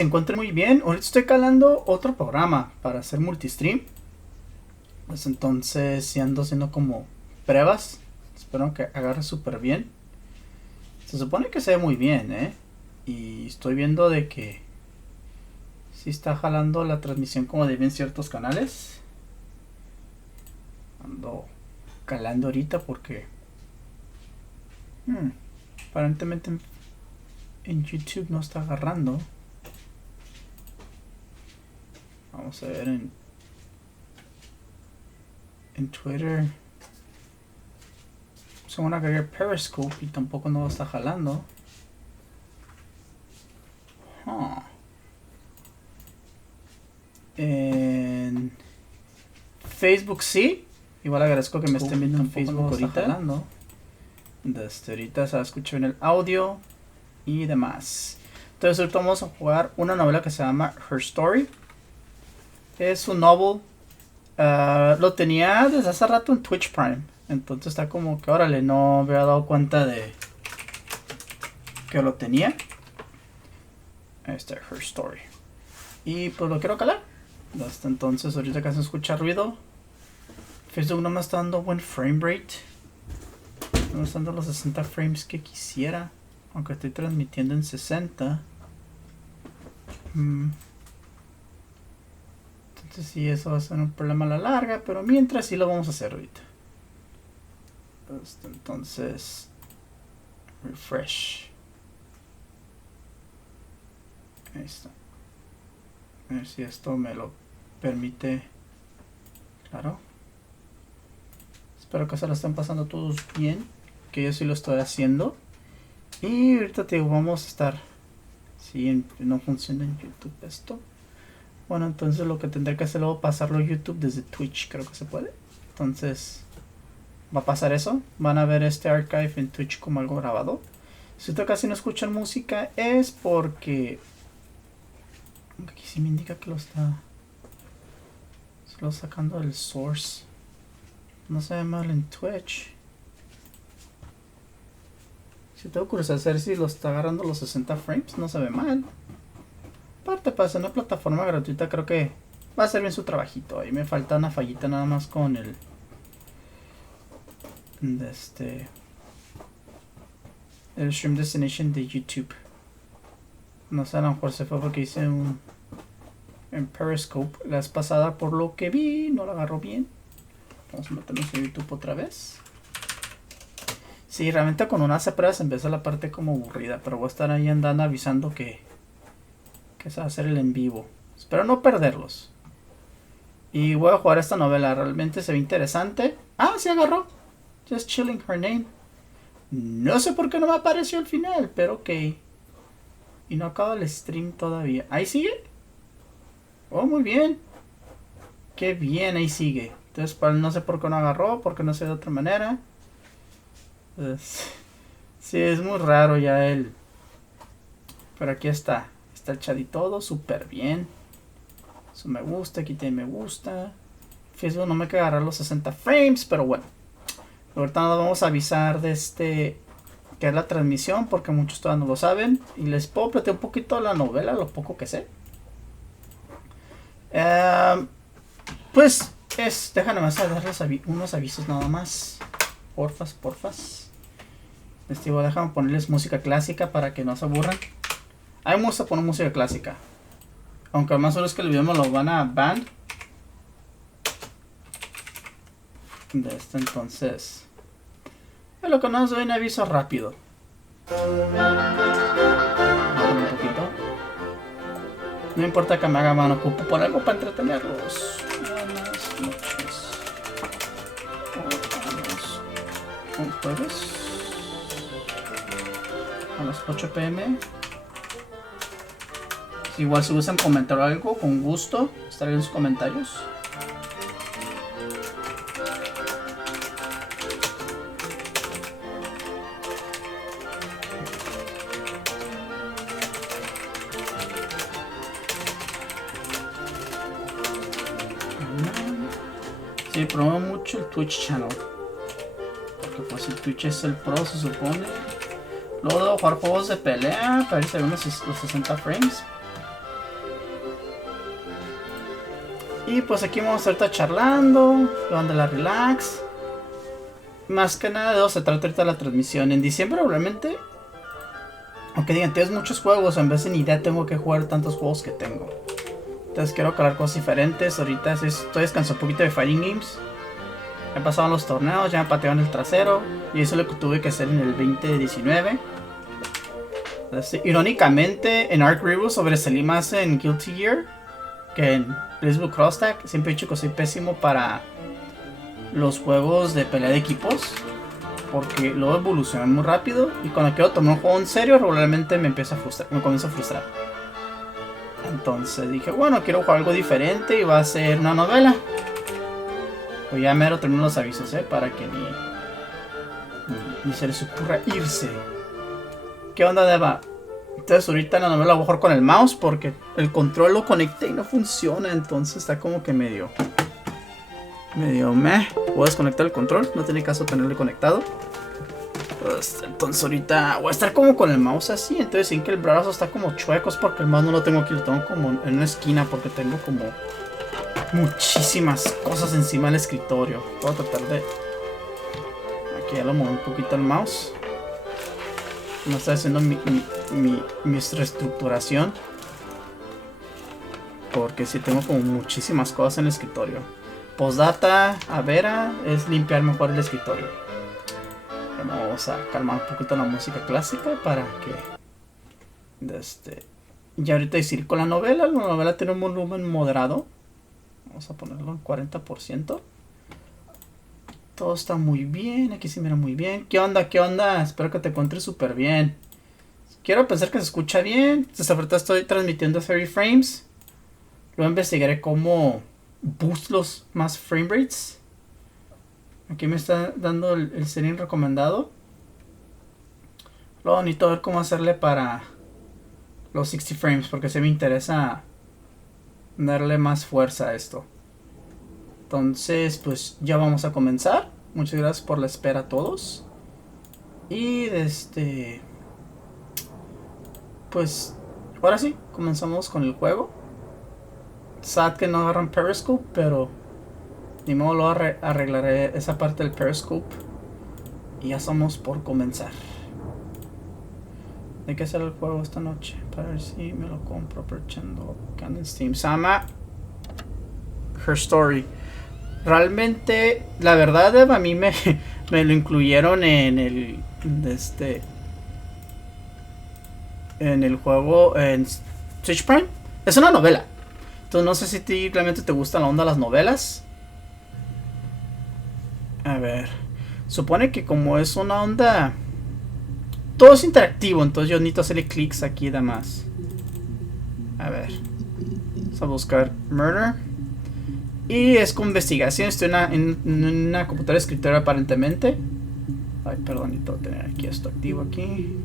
Se encuentren muy bien. Ahorita estoy calando otro programa para hacer multistream. Pues entonces si ando haciendo como pruebas. Espero que agarre súper bien. Se supone que se ve muy bien, y estoy viendo de que sí está jalando la transmisión como de bien ciertos canales. Ando calando ahorita porque aparentemente en YouTube no está agarrando. Vamos a ver en Twitter. Según agregué Periscope y tampoco no está jalando. En Facebook sí. Igual agradezco que me estén viendo en Facebook ahorita. Ahorita se escucha bien el audio y demás. Entonces ahorita vamos a jugar una novela que se llama Her Story. Es un novel. Lo tenía desde hace rato en Twitch Prime. Entonces está como que órale, no me había dado cuenta de que lo tenía. Her Story. Y pues lo quiero calar. Hasta entonces ahorita casi se escucha ruido. Facebook no me está dando buen frame rate. No me está dando los 60 frames que quisiera. Aunque estoy transmitiendo en 60. Entonces sí, eso va a ser un problema a la larga. Pero mientras sí lo vamos a hacer ahorita. Entonces refresh. Ahí está. A ver si esto me lo permite. Claro. Espero que se lo estén pasando todos bien. Que yo sí lo estoy haciendo. Y ahorita te digo, vamos a estar. Si no funciona en YouTube esto. Bueno, entonces lo que tendré que hacer luego es pasarlo a YouTube desde Twitch. Creo que se puede. Entonces va a pasar eso. Van a ver este archive en Twitch como algo grabado. Si ustedes casi no escuchan música es porque aquí sí me indica que lo está solo sacando del source. No se ve mal en Twitch. Si tengo curiosidad de saber si lo está agarrando los 60 frames, no se ve mal. Aparte, para ser una plataforma gratuita, creo que va a hacer bien su trabajito. Ahí me falta una fallita nada más con el Stream Destination de YouTube. No sé, a lo mejor se fue porque hice en Periscope la vez pasada, por lo que vi, no lo agarró bien. Vamos a meternos en YouTube otra vez. Sí, realmente con una hace pruebas empieza la parte como aburrida, pero voy a estar ahí andando avisando que se va a hacer el en vivo. Espero no perderlos. Y voy a jugar esta novela, realmente se ve interesante. Ah, sí agarró. Just Chilling Her Name. No sé por qué no me apareció al final, pero ok. Y no acaba el stream todavía. ¿Ahí sigue? Oh, muy bien. Qué bien, ahí sigue. Entonces, no sé por qué no agarró, porque no sé de otra manera. Pues, sí, es muy raro ya él. Pero aquí está. Está echado y todo, súper bien. Eso me gusta, aquí tiene me gusta. Facebook no me queda agarrar los 60 frames, pero bueno. Ahorita nos vamos a avisar de que es la transmisión, porque muchos todavía no lo saben. Y les puedo platicar un poquito de la novela, lo poco que sé. Pues déjame más darles unos avisos nada más. Porfas. Déjame ponerles música clásica para que no se aburran. A mí me gusta poner música clásica. Aunque más solo es que el video me lo van a ban. Entonces. Es lo que nos doy un aviso rápido. Un poquito. No importa que me haga mano, ocupo por algo para entretenerlos. Buenas noches. Vamos un jueves a las 8 p.m. Igual si gustan comentar algo, con gusto estaré en sus comentarios. Sí, promuevo mucho el Twitch channel. Porque pues el Twitch es el pro, se supone. Luego debo jugar juegos de pelea para irse a ver los 60 frames. Y pues aquí vamos a estar charlando, llevando la relax. Más que nada de eso se trata ahorita la transmisión. En diciembre probablemente, aunque digan, tienes muchos juegos, en vez de ni idea tengo que jugar tantos juegos que tengo. Entonces quiero calar cosas diferentes. Ahorita estoy descansando un poquito de Fighting Games. He pasado los torneos, ya me patearon el trasero. Y eso es lo que tuve que hacer en el 2019. Irónicamente, en Arc Review sobresalí más en Guilty Gear que en Facebook Cross Tag. Siempre he dicho que soy pésimo para los juegos de pelea de equipos, porque luego evolucionan muy rápido. Y cuando quiero tomar un juego en serio, regularmente me comienzo a frustrar. Entonces dije, bueno, quiero jugar algo diferente y va a ser una novela. Pues ya mero termino los avisos, para que ni se les ocurra irse. ¿Qué onda, Deva? Entonces ahorita en la novela voy a jugar con el mouse porque el control lo conecté y no funciona. Entonces está como que medio meh. Voy a desconectar el control, no tiene caso tenerlo conectado. Pues, entonces ahorita voy a estar como con el mouse así. Entonces sin que el brazo está como chueco es porque el mouse no lo tengo aquí, lo tengo como en una esquina porque tengo como muchísimas cosas encima del escritorio. Voy a tratar de... Aquí ya lo muevo un poquito el mouse. No estoy haciendo mi reestructuración, porque si tengo como muchísimas cosas en el escritorio. Postdata, a ver, es limpiar mejor el escritorio. Vamos a calmar un poquito la música clásica para que... Y ahorita decir con la novela tiene un volumen moderado. Vamos a ponerlo en 40%. Todo está muy bien, aquí se mira muy bien. ¿Qué onda? ¿Qué onda? Espero que te encuentres súper bien. Quiero pensar que se escucha bien. Desde ahorita estoy transmitiendo 30 frames. Luego investigaré cómo boost los más frame rates. Aquí me está dando el setting recomendado. Luego necesito ver cómo hacerle para los 60 frames, porque se me interesa darle más fuerza a esto. Entonces, pues ya vamos a comenzar. Muchas gracias por la espera a todos. Y pues ahora sí, comenzamos con el juego. Sad que no agarran Periscope, pero ni modo, lo arreglaré esa parte del Periscope. Y ya somos por comenzar. Hay que hacer el juego esta noche para ver si me lo compro aprovechando que anda en Steam. Se llama Her Story. Realmente, la verdad, a mí me lo incluyeron en el juego en Twitch Prime. Es una novela. Entonces no sé si a ti realmente te gusta la onda de las novelas. A ver, supone que como es una onda, todo es interactivo, entonces yo necesito hacerle clics aquí y demás. A ver, vamos a buscar Murder. Y es con investigación. Estoy en una computadora de escritorio aparentemente. Ay, perdón, necesito tener aquí esto activo aquí.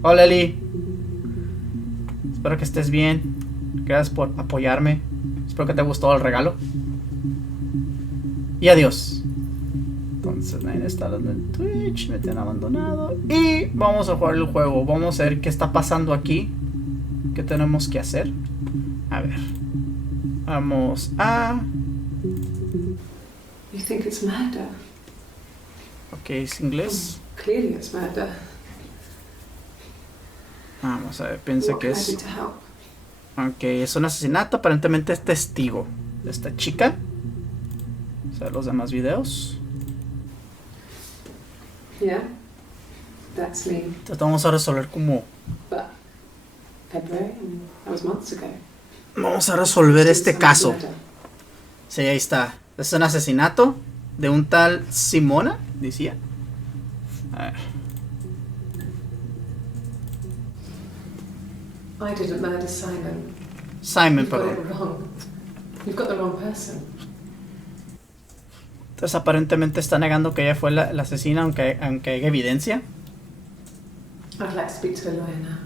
Hola, Eli. Espero que estés bien. Gracias por apoyarme. Espero que te haya gustado el regalo. Y adiós. Entonces nadie está hablando en Twitch. Me tienen abandonado. Y vamos a jugar el juego. Vamos a ver qué está pasando aquí. ¿Qué tenemos que hacer? A ver. Vamos a... You think it's murder? Ok, es inglés. Clearly it's murder. Vamos a ver, piensa que What can I es... do to help? Ok, es un asesinato. Aparentemente es testigo de esta chica. Vamos a ver los demás videos. Yeah, that's me. Tratamos a resolver como... But February, that was months ago. Vamos a resolver este Still caso. murder. Sí, ahí está. Es un asesinato de un tal Simona, decía. A ver. I didn't murder Simon. Simon, You've got perdón. it wrong. You've got the wrong person. Entonces aparentemente está negando que ella fue la asesina, aunque haya evidencia. I'd like to speak to a lawyer now.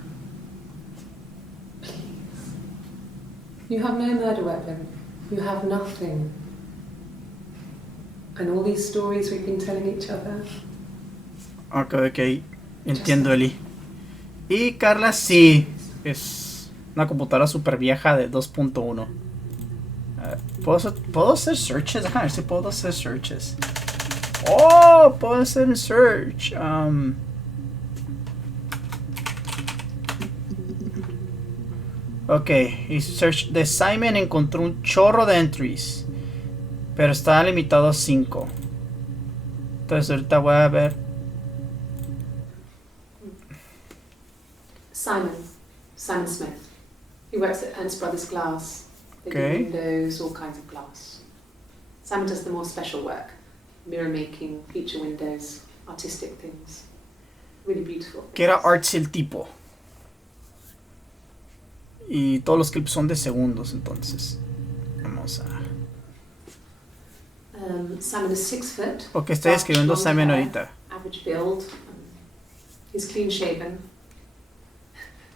Please. You have no murder weapon. You have nothing. And all these stories we've been telling each other. Ok. Entiendo, Eli. Y Carla sí. Es una computadora super vieja de 2.1. ¿Puedo hacer searches? Déjame ver si puedo hacer searches. Oh, puedo hacer un search. Ok, y search de Simon encontró un chorro de entries, pero estaba limitado a 5. Entonces ahorita voy a ver. Simon Smith. He works at Ernst Brothers Glass. They Okay. do windows, all kinds of glass. Simon does the more special work, mirror making, feature windows, artistic things. Really beautiful. Que era artsy el tipo. Y todos los clips son de segundos, entonces. Vamos a... Simon is 6 foot. Porque estoy escribiendo dark, Simon blonde ahorita. hair, average build. He's clean shaven.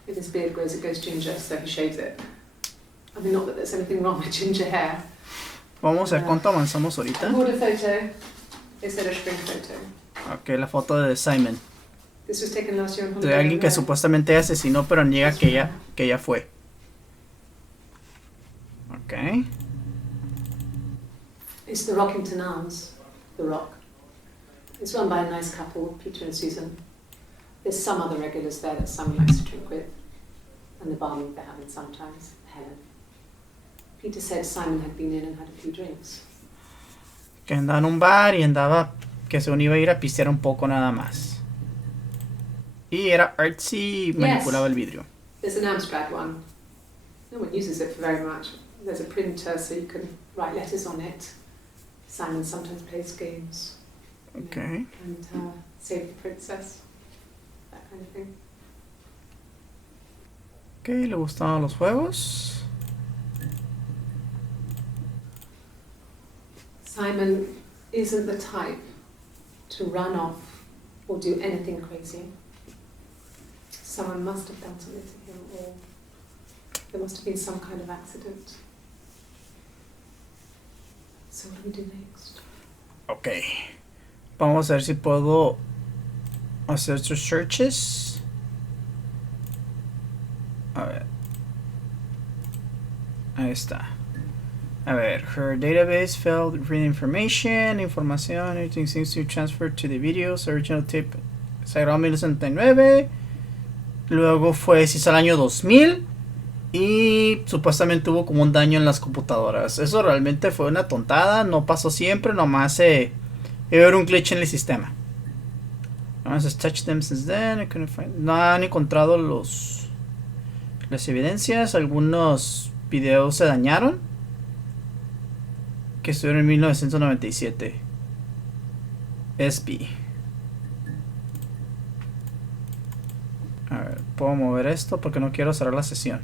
If his beard grows, it goes ginger, so he shaves it. I mean, not that there's anything wrong with ginger hair. Vamos a ver cuánto avanzamos ahorita. Order photo. It's a spring photo. Ok, la foto de Simon. This was taken last year on De holiday. alguien que supuestamente asesinó, pero niega que ella fue. Ok. It's the Rockington Arms, The Rock. It's run by a nice couple, Peter and Susan. There's some other regulars there that Simon likes to drink with, and the barmaid they're having sometimes, Helen. Peter said Simon had been in and had a few drinks. Que andaba en un bar y andaba... Que según iba a ir a pistear un poco nada más. Y era artsy y manipulaba el vidrio. There's an Amstrad one. No one uses it for very much. There's a printer so you can write letters on it. Simon sometimes plays games. Ok. And Save the Princess. That kind of thing. Ok, le gustaban los juegos. Simon isn't the type to run off or do anything crazy. Someone must have done something to him, or there must have been some kind of accident. So what do we do next? Ok. Vamos a ver si puedo hacer sus searches. A ver. Ahí está. A ver, her database failed read information, información, everything seems to transfer to the videos, original tape se grabó en 1969, luego se hizo el año 2000 y supuestamente hubo como un daño en las computadoras. Eso realmente fue una tontada, no pasó siempre, nomás era un glitch en el sistema. No has touched them since then, I couldn't find, no han encontrado las evidencias, algunos videos se dañaron. Que estuvieron en 1997. SB. A ver, puedo mover esto porque no quiero cerrar la sesión.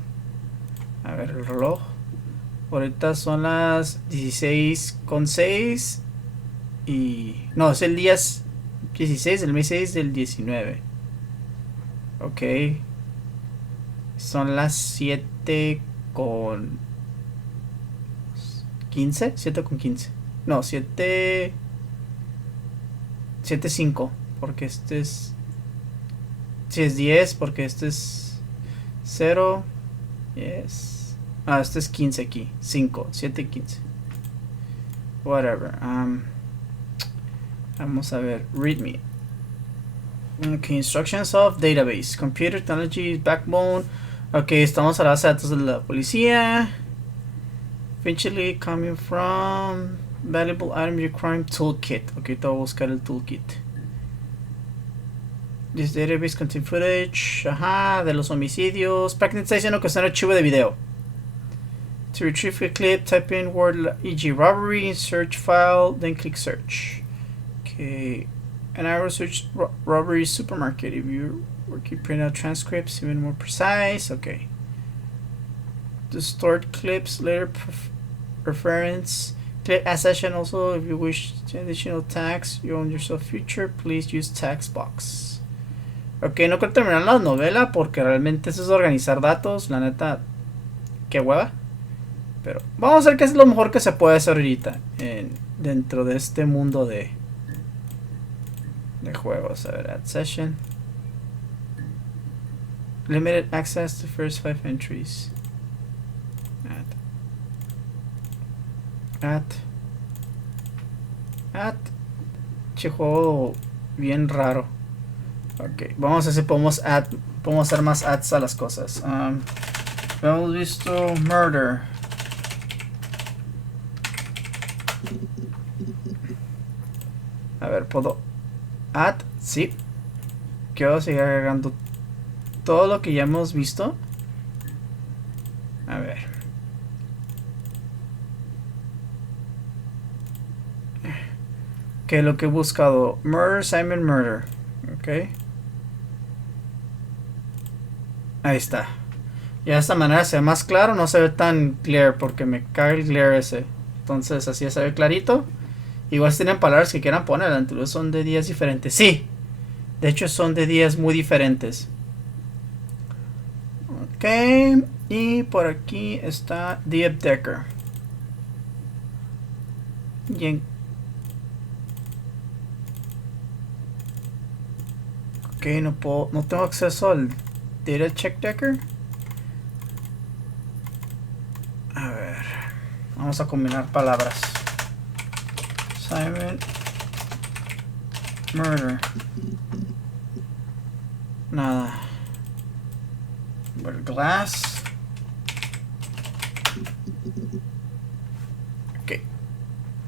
A ver, el reloj. Ahorita son las 16:06. Y... no, es el día 16 del mes 6 del 19. Ok. Son las 7:15. 7:15. No, 7:05. Porque este es... si es 10, porque este es 0. Yes. Ah, este es 15 aquí. 5, 7:15. Whatever. Vamos a ver. Readme. Ok, instructions of database. Computer technology backbone. Ok, estamos a la base de datos de la policía. Eventually coming from valuable item your crime toolkit. Ok, te voy a buscar el toolkit. This database contains footage. Ajá, de los homicidios. Prácticamente está diciendo que es un archivo de video. To retrieve a clip, type in word e.g. robbery, search file, then click search. Okay. An arrow search robbery supermarket. If you work, you print out transcripts, even more precise. Okay. To store clips, later preference. Clip accession also, if you wish additional tags, you own yourself future, please use tags box. Ok, no quiero terminar la novela porque realmente eso es organizar datos, la neta, qué hueva. Pero vamos a ver qué es lo mejor que se puede hacer ahorita dentro de este mundo de juegos. A ver, add session. Limited access to first 5 entries. At. Che juego bien raro. Ok, vamos a ver si podemos hacer más ads a las cosas. Hemos visto murder. A ver, ¿puedo add? Sí. Quiero seguir agregando todo lo que ya hemos visto. A ver. Que lo que he buscado. Murder, Simon Murder. Ok. Ahí está. Ya de esta manera se ve más claro. No se ve tan glare porque me cae el glare ese. Entonces así se ve clarito. Igual si tienen palabras que quieran poner. Entonces son de días diferentes. Sí. De hecho son de días muy diferentes. Ok. Y por aquí está The Abdecker. Y en... Ok, no tengo acceso al Data Check Decker. A ver. Vamos a combinar palabras. Simon Murder. Nada. Glass. Ok.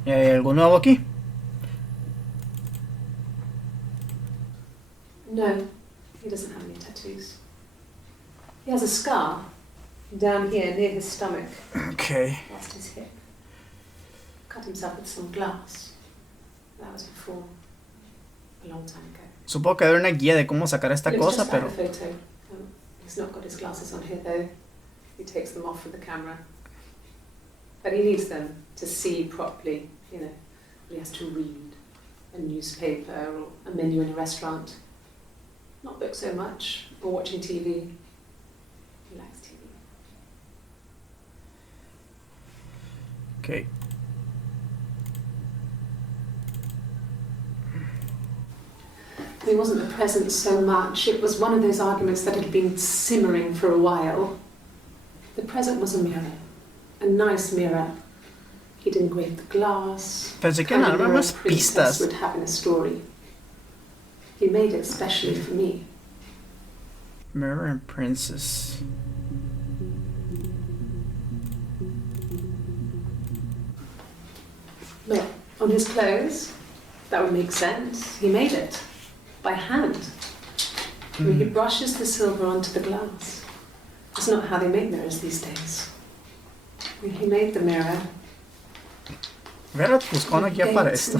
¿Y hay algo nuevo aquí? No, he doesn't have any tattoos. He has a scar down here near his stomach, Ok. past his hip. Cut himself with some glass. That was before, a long time ago. Supongo que hay una guía de cómo sacar esta Looks cosa, just like pero... the photo. He's not got his glasses on here though. He takes them off with the camera. But he needs them to see properly, you know. He has to read a newspaper or a menu in a restaurant. Not book so much, or watching TV. He likes TV. Ok. It wasn't the present so much, it was one of those arguments that had been simmering for a while. The present was a mirror, a nice mirror. He'd engraved the glass. Pensé que eran más pistas. Would have in a story. He made it specially for me. Mirror and Princess. Look, on his clothes, that would make sense. He made it by hand. I mean, he brushes the silver onto the glass. It's not how they make mirrors these days. I mean, he made the mirror. Vera buscó una guía para esto.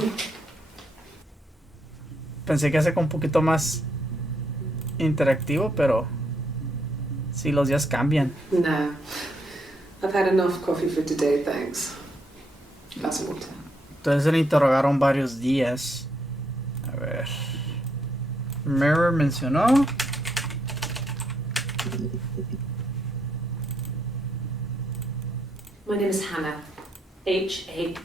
Pensé que hace un poquito más interactivo, pero sí, los días cambian. No. I've had enough coffee for today, thanks. Glass of water. Entonces le interrogaron varios días. A ver. Mirror mencionó. My name is Hannah. H-A-N-N-A-H.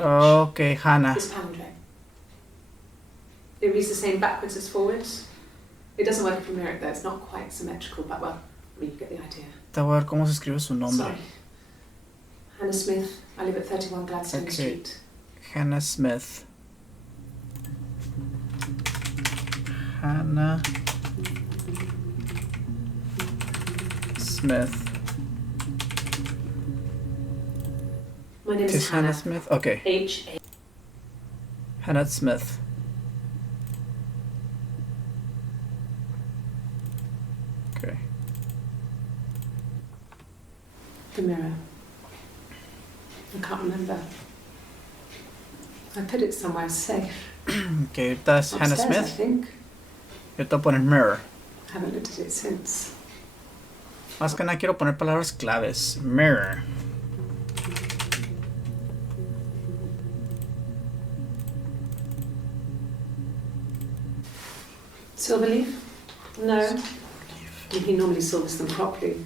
Ok, Hannah. This palindrome. It reads the same backwards as forwards. It doesn't work if you mirror it though, it's not quite symmetrical, but well, I mean, you get the idea. Te voy a ver cómo se escribe su nombre. Sorry. Hannah Smith. I live at 31 Gladstone Okay. Street. Hannah Smith. Hannah Smith. My name ¿Qué is es Hannah Hannah. Smith? Ok. H-A. Hannah Smith. Okay. The mirror. I can't remember. I put it somewhere safe. Ok, ahorita es Hannah Upstairs, I Smith. think. Ahorita voy a poner mirror. I haven't looked at it since. Más que nada quiero poner palabras claves. Mirror. Silverleaf? No. He normally silvers them properly.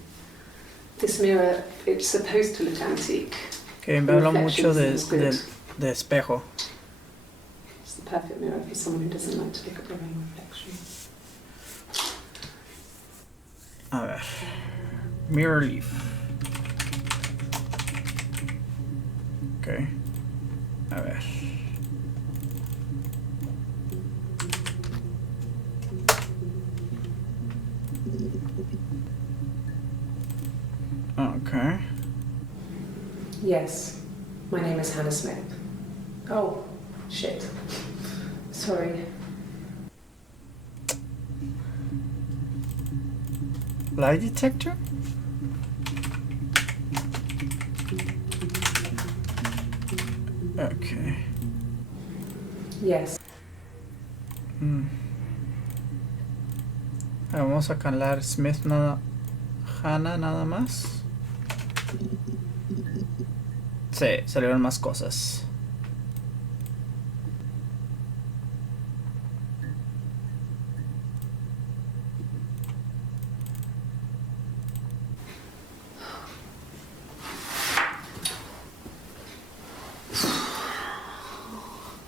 This mirror, it's supposed to look antique. Que me habla mucho Reflections de, is good. de espejo. It's the perfect mirror for someone who doesn't like to look at their own reflection. A ver. Mirror leaf. Ok. A ver. Okay. Yes, my name is Hannah Smith. Oh, shit. Sorry. Lie detector? Okay. Yes. Vamos a calar Smith nada. Hannah nada más. Sí, salieron más cosas.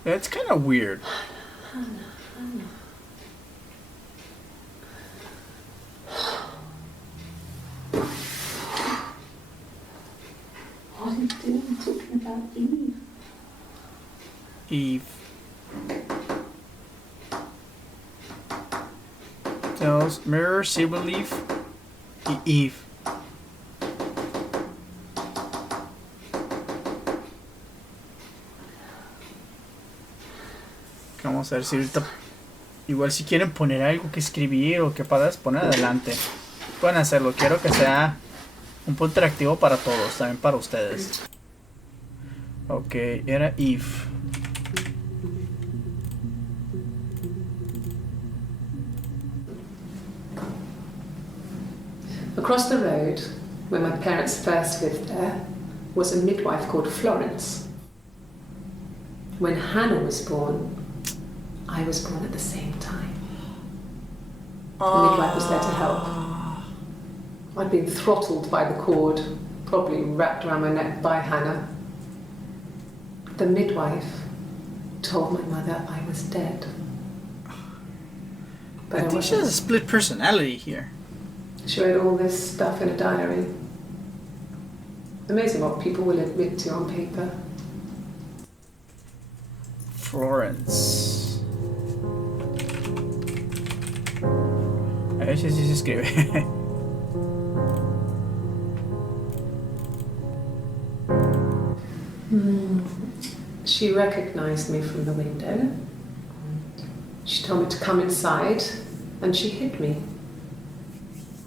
It's kind of weird. What are you doing talking about Eve? Eve. Tells Mirror, Silver Leaf, y Eve. Vamos a ver si ahorita. Igual si quieren poner algo que escribir o que puedas poner adelante. Pueden hacerlo. Quiero que sea un punto interactivo para todos, también para ustedes. Ok, era Eve. Across the road, where my parents first lived there, was a midwife called Florence. When Hannah was born, I was born at the same time. The midwife was there to help. I'd been throttled by the cord, probably wrapped around my neck by Hannah. The midwife told my mother I was dead. But I think she has a split personality here. She wrote all this stuff in a diary. Amazing what people will admit to on paper. Florence. A ver si se escribe. She recognized me from the window. She told me to come inside, and she hid me.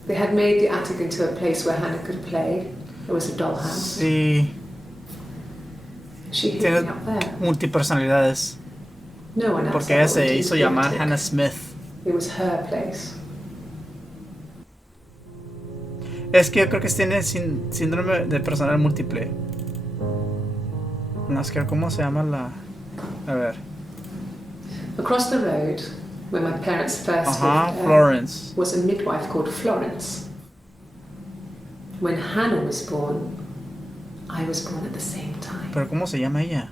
They had made the attic into a place where Hannah could play. There was a dollhouse. Sí. She hid Tiene me up there. multipersonalidades. No one else. Porque ella ever se went hizo into the llamar attic. Hannah Smith. It was her place. Es que yo creo que tiene síndrome de personalidad múltiple. No, es que ¿cómo se llama la...? A ver. Across the road, where my parents first lived there, Florence. was a midwife called Florence. When Hannah was born, I was born at the same time. Pero ¿cómo se llama ella?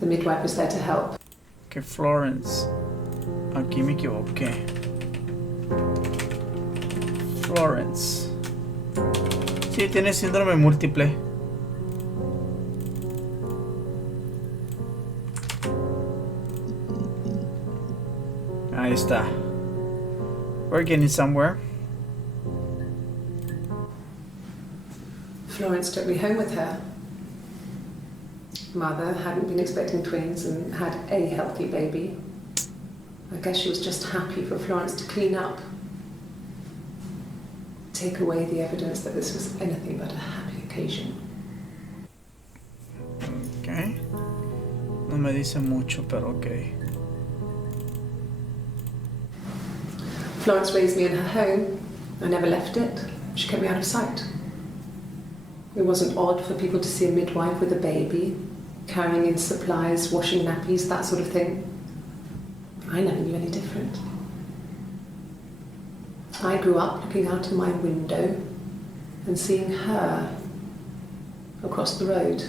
The midwife was there to help. Que Florence. Aquí me equivoqué. Florence. Sí, tiene síndrome múltiple. Ahí está. We're getting somewhere. Florence took me home with her. Mother hadn't been expecting twins and had a healthy baby. I guess she was just happy for Florence to clean up. Take away the evidence that this was anything but a happy occasion. Okay. No me dice mucho, pero okay. Florence raised me in her home. I never left it. She kept me out of sight. It wasn't odd for people to see a midwife with a baby, carrying in supplies, washing nappies, that sort of thing. I never knew any different. I grew up looking out of my window and seeing her across the road.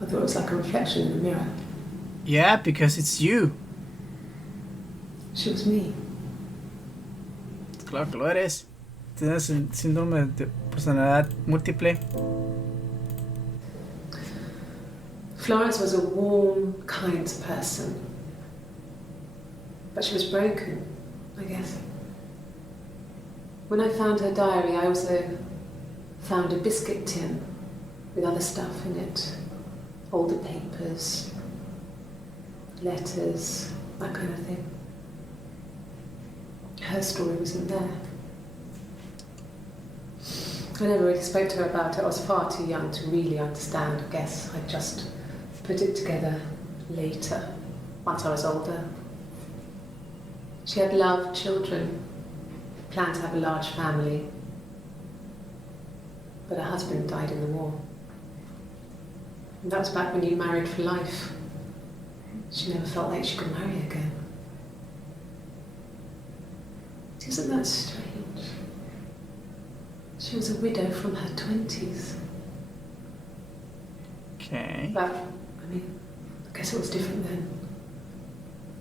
I thought it was like a reflection in the mirror. Yeah, because it's you. She was me. Claro que lo eres. Tienes síndrome de personalidad múltiple. Florence was a warm, kind person. But she was broken, I guess. When I found her diary, I also found a biscuit tin with other stuff in it. Older papers, letters, that kind of thing. Her story wasn't there. I never really spoke to her about it. I was far too young to really understand, I guess. I just put it together later, once I was older. She had loved children, planned to have a large family, but her husband died in the war. And that was back when you married for life. She never felt like she could marry again. Isn't that strange? She was a widow from her 20s. Okay. But, I mean, I guess it was different then.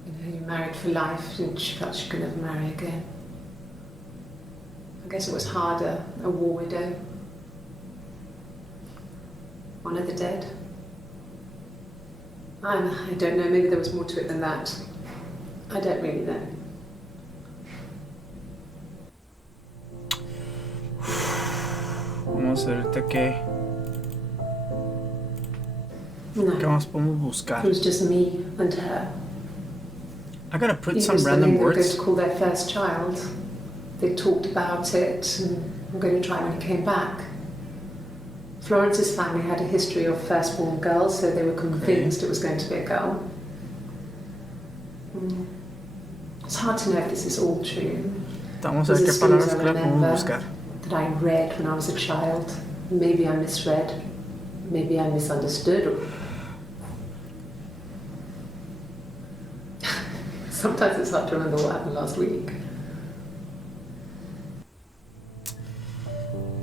You know, you married for life and she felt she could never marry again. I guess it was harder, a war widow. One of the dead. I don't know, maybe there was more to it than that. I don't really know. Vamos a ver ahorita qué No, más podemos buscar. it was just me and her. I gotta put It some was the random name they were going words. to call their first child. They talked about it and were going to try when he came back. Florence's family had a history of firstborn girls, so they were convinced it was going to be a girl. It's hard to know if this is all true. Vamos a ver qué palabras clave podemos buscar. That I read when I was a child. Maybe I misread. Maybe I misunderstood. Sometimes it's hard to remember what happened last week.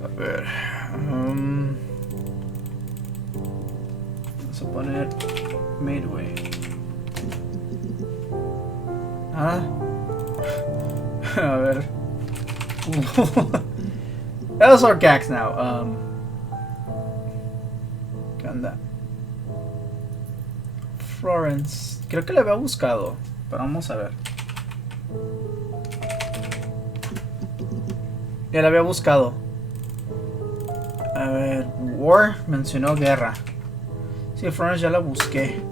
A ver. Vamos a poner Midway. Ah. A ver. Those are gags now. ¿Qué onda? Florence. Creo que la había buscado. Pero vamos a ver. Ya la había buscado. A ver. War mencionó guerra. Sí, Florence ya la busqué.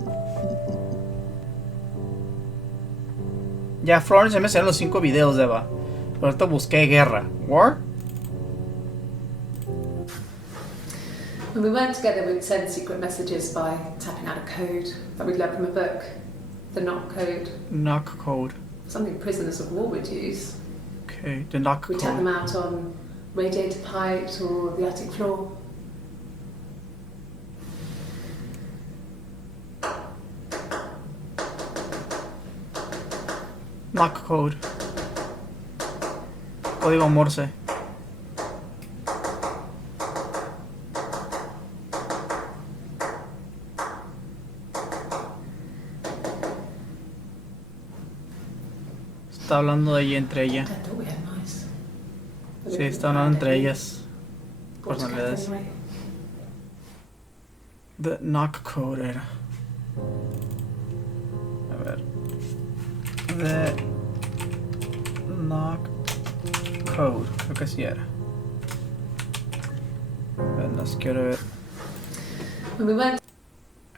Ya, Florence ya me salieron los 5 videos de Eva. Pero ahorita busqué guerra. War. When we weren't together, we'd send secret messages by tapping out a code that we'd learned from a book, the knock code. Knock code. Something prisoners of war would use. Okay, the knock We'd tap them code. out on radiator pipes or the attic floor. Knock code. Código Morse. Está hablando de ella entre ella. I thought we had mice. But we Sí, didn't está hablando find entre any. ellas. Brought to Personalidades. Catherine Ray. The knock code era. A ver. The knock code. Creo que sí era. A ver, nos quiero ver. When we went,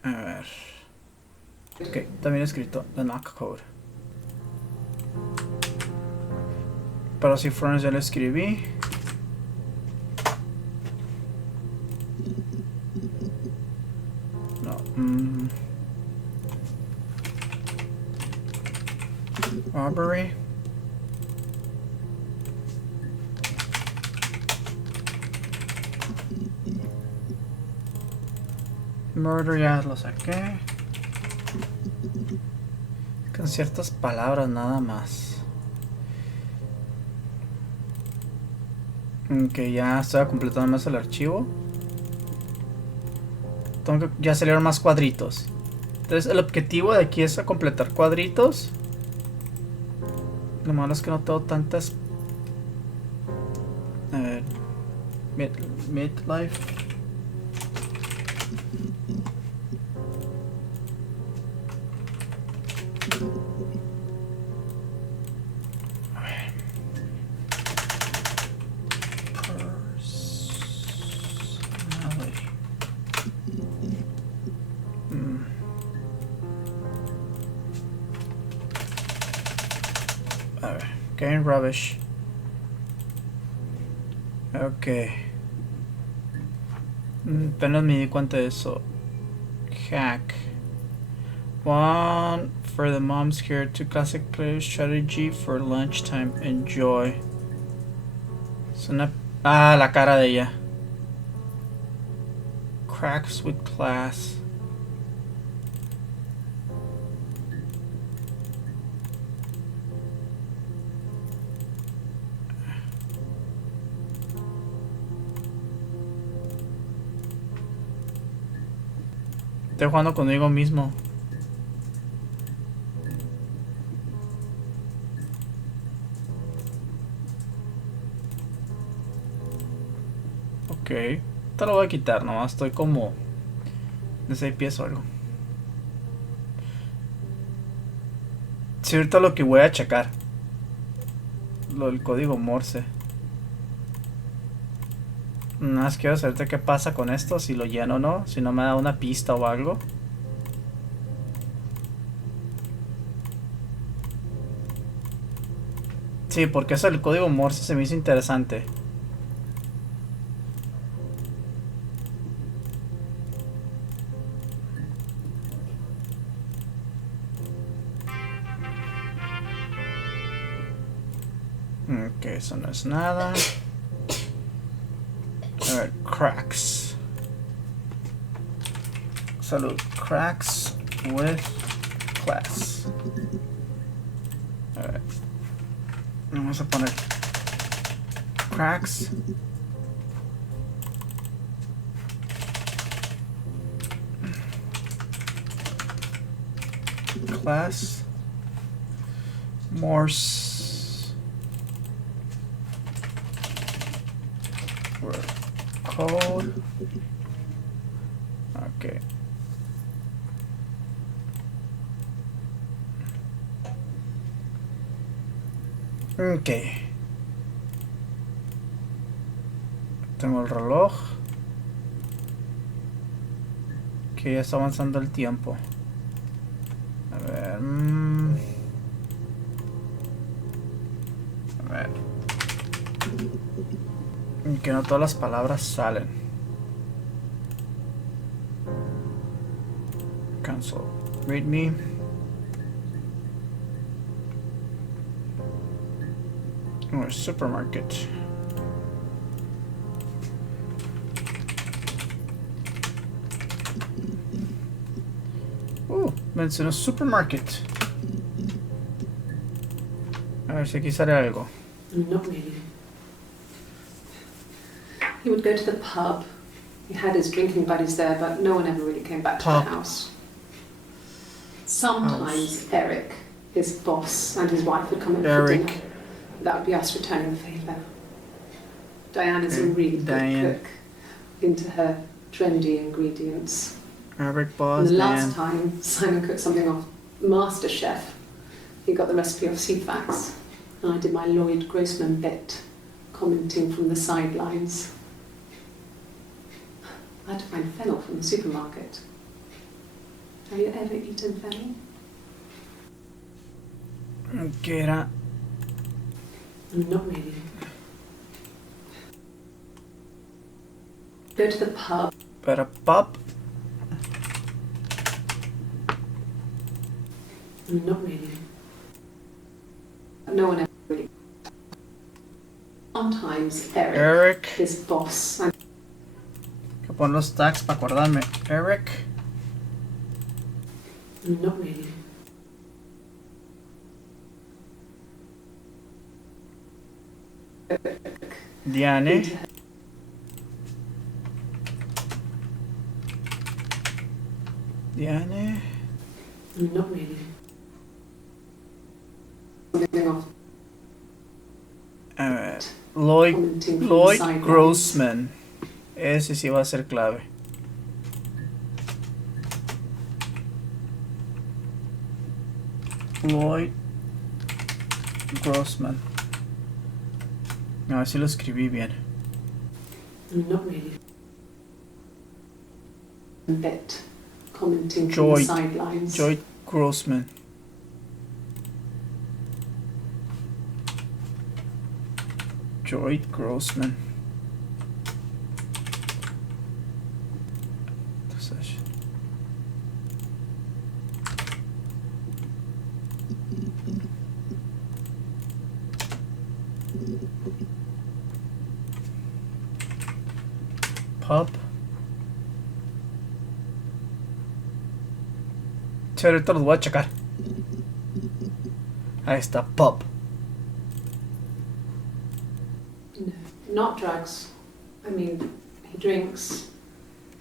A ver. Ok, también he escrito the knock code. Pero si Florence ya lo escribí. No. Robbery. Murder ya lo saqué. Con ciertas palabras nada más. Ok, ya estaba completando más el archivo. Tengo que, ya salieron más cuadritos. Entonces el objetivo de aquí es a completar cuadritos. Lo malo es que no tengo tantas. A ver. Midlife. Getting rubbish. Ok. Apenas me di cuenta de eso. Hack. One for the moms here. 2 classic player strategy for lunchtime. Enjoy. Es una... Ah, la cara de ella. Cracks with class. Estoy jugando conmigo mismo. Ok. Te lo voy a quitar, nomás estoy como de 6 pies o algo. Sí, ahorita lo que voy a checar. Lo del código Morse. Nada más quiero saber qué pasa con esto, si lo lleno o no, si no me da una pista o algo. Sí, porque eso del código Morse se me hizo interesante. Ok, eso no es nada. A ver, cracks. Salud. Cracks with class. A ver. Vamos a poner cracks. Class. Morse. Word code. Okay. Ok. Tengo el reloj. Que ya está avanzando el tiempo. A ver. A ver. Que no todas las palabras salen. Cancel. Read me. Oh, supermarket. Mencionó supermarket. A ver si aquí sale algo. Not really. He would go to the pub. He had his drinking buddies there, but no one ever really came back to the house. Sometimes Eric, his boss, and his wife would come in for dinner. That would be us returning the favour. Diana's a really good cook, into her trendy ingredients. Eric, boss, and the last time Simon cooked something off MasterChef, he got the recipe off CFAX, and I did my Lloyd Grossman bit, commenting from the sidelines. I had to find fennel from the supermarket. Have you ever eaten fennel? ¿Qué era? Not really. Go to the pub. But a pub? Not really. No one ever really. Sometimes Eric, his boss. Que pon los tags para acordarme. Eric. Not really. Diane. Diane. Not really. A ver. Lloyd Grossman. Ese sí va a ser clave. Lloyd Grossman. A ver si lo escribí bien. Not really. Bet. Commenting from the sidelines. Lloyd Grossman. Joyd Grossman. Pub. Che, ahorita los voy a checar. Ahí está, pub. No, not drugs. I mean, he drinks,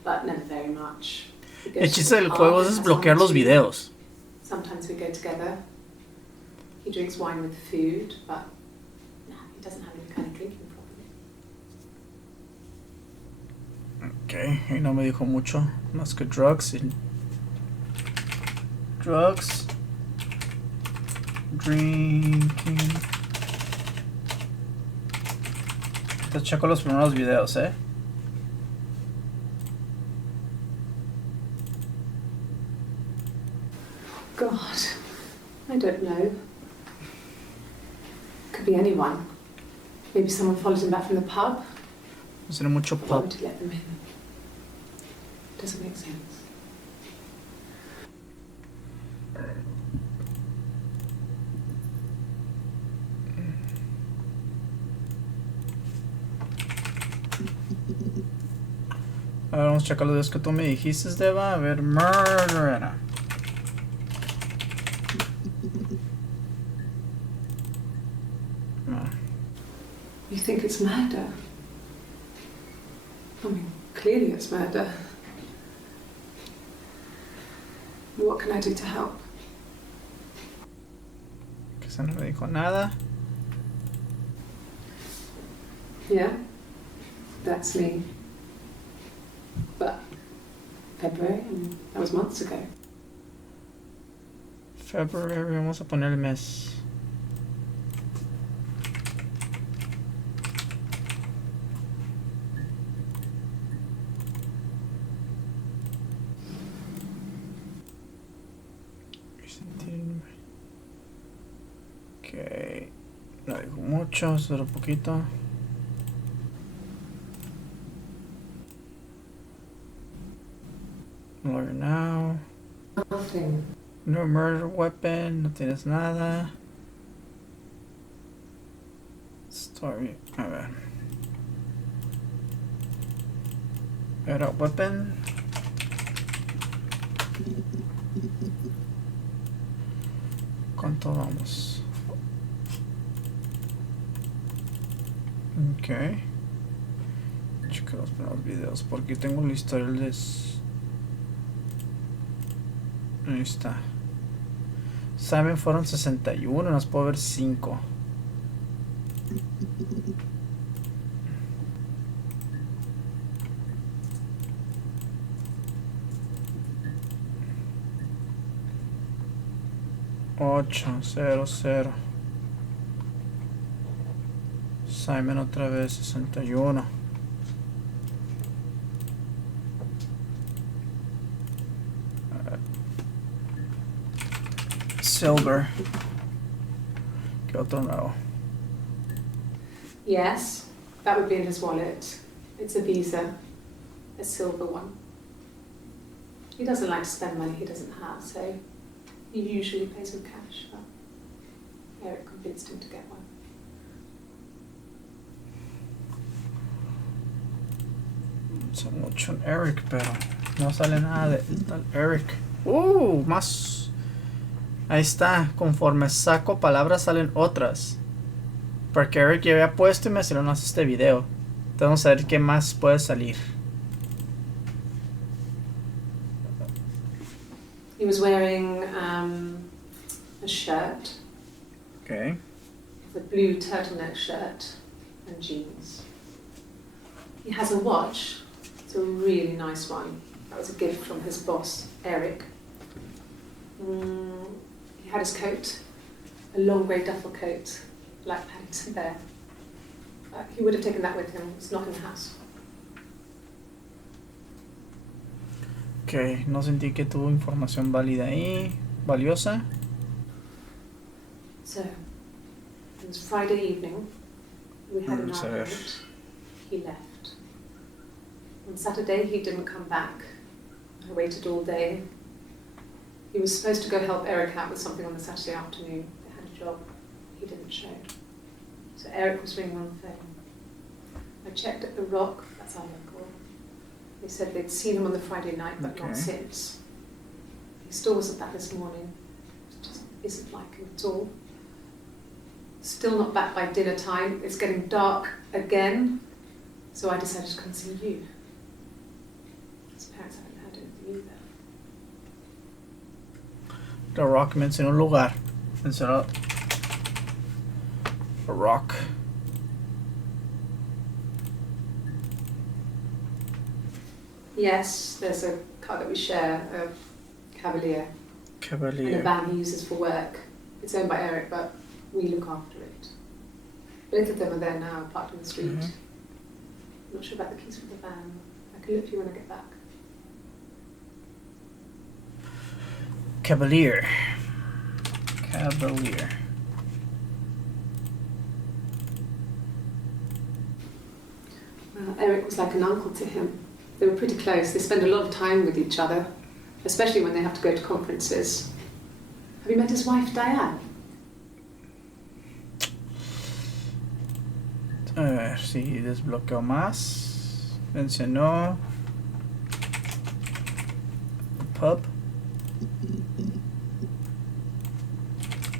but never very much. El chiste del juego es desbloquear los videos. Sometimes we go together. He drinks wine with food, but no, he doesn't have any kind of drinking problem. Ok, y no me dijo mucho más que drugs y drugs, drinking. Te checo los primeros videos, God, I don't know. Could be anyone. Maybe someone followed him back from the pub. No tiene mucho Why pub. would he let them in? Doesn't make sense. A ver, vamos a checar los videos que tú me dijiste, Deva. A ver, Murder. No. You think it's murder? I mean, clearly it's murder. What can I do to help? Que se no me dijo nada. Yeah, that's me. But February, and that was months ago. February, vamos a poner el mes. Ok, no digo mucho, solo poquito. Lawyer now. Nothing. No murder weapon, no tienes nada. Story, a ver. Era weapon. ¿Cuánto vamos? Ok. Checa los primeros videos porque tengo el historial de... Ahí está. Simon fueron 61, nos puedo ver 5. Ocho, 0, 0. Simon otra vez 61. Silver. ¿Qué otro nuevo? Yes, that would be in his wallet. It's a Visa, a silver one. He doesn't like to spend money he doesn't have, so he usually pays with cash, but Eric convinced him to get one. Sé mucho en Eric, pero no sale nada de tal Eric. Más. Ahí está. Conforme saco palabras salen otras. Porque Eric ya había puesto y me salió más este video. Entonces vamos a ver qué más puede salir. He was wearing a shirt, Okay. a blue turtleneck shirt and jeans. He has a watch. It's a really nice one. That was a gift from his boss, Eric. He had his coat, a long grey duffel coat, like Paddington Bear. He would have taken that with him. It's not in the house. Ok, no sentí que tuvo información válida ahí, valiosa. So, it was Friday evening. We had an Vamos a ver. argument. He left. On Saturday, he didn't come back. I waited all day. He was supposed to go help Eric out with something on the Saturday afternoon. They had a job. He didn't show. So Eric was ringing on the phone. I checked at the Rock, that's our local. They said they'd seen him on the Friday night, but Okay. not since. He still wasn't back this morning. It just isn't like him at all. Still not back by dinner time. It's getting dark again. So I decided to come see you. His parents haven't heard anything either. The Rock mencionó un lugar. Mencionó The Rock. Yes, there's a car that we share, a Cavalier, and a Cavalier. van he uses for work. It's owned by Eric, but we look after it. Both of them are there now, parked on the street. Mhm. Not sure about the keys for the van. I can look for you when I get back. Cavalier. Cavalier. Eric was like an uncle to him. They were pretty close. They spend a lot of time with each other, especially when they have to go to conferences. Have you met his wife, Diane? A ver si desbloqueo más. Mencionó Pub.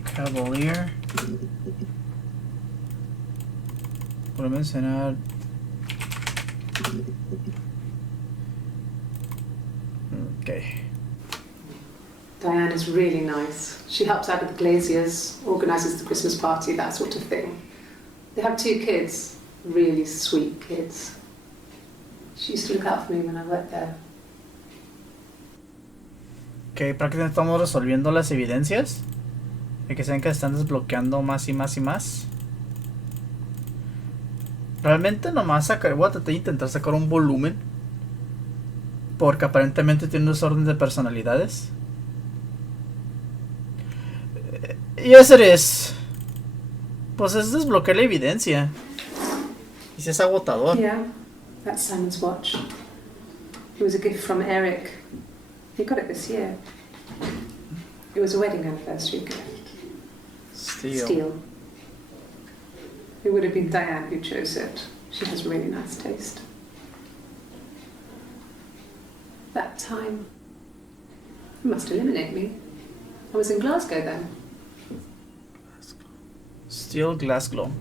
Cavalier. Voy a mencionar. Okay. Diane is really nice. She helps out with the Glaziers, organises the Christmas party, that sort of thing. They have 2 kids, really sweet kids. She used to look out for me when I worked there. Ok, prácticamente estamos resolviendo las evidencias de que sean que están desbloqueando más y más y más. Realmente nomás voy a tratar de intentar sacar un volumen, porque aparentemente tiene un desorden de personalidades. Yes it is. Pues es desbloquear la evidencia. Y si es agotador. Yeah, that's Simon's watch. It was a gift from Eric. He got it this year. It was a wedding anniversary gift. Steel. It would have been Diane who chose it. She has really nice taste. That time, it must eliminate me. I was in Glasgow then. Steel Glass Glow.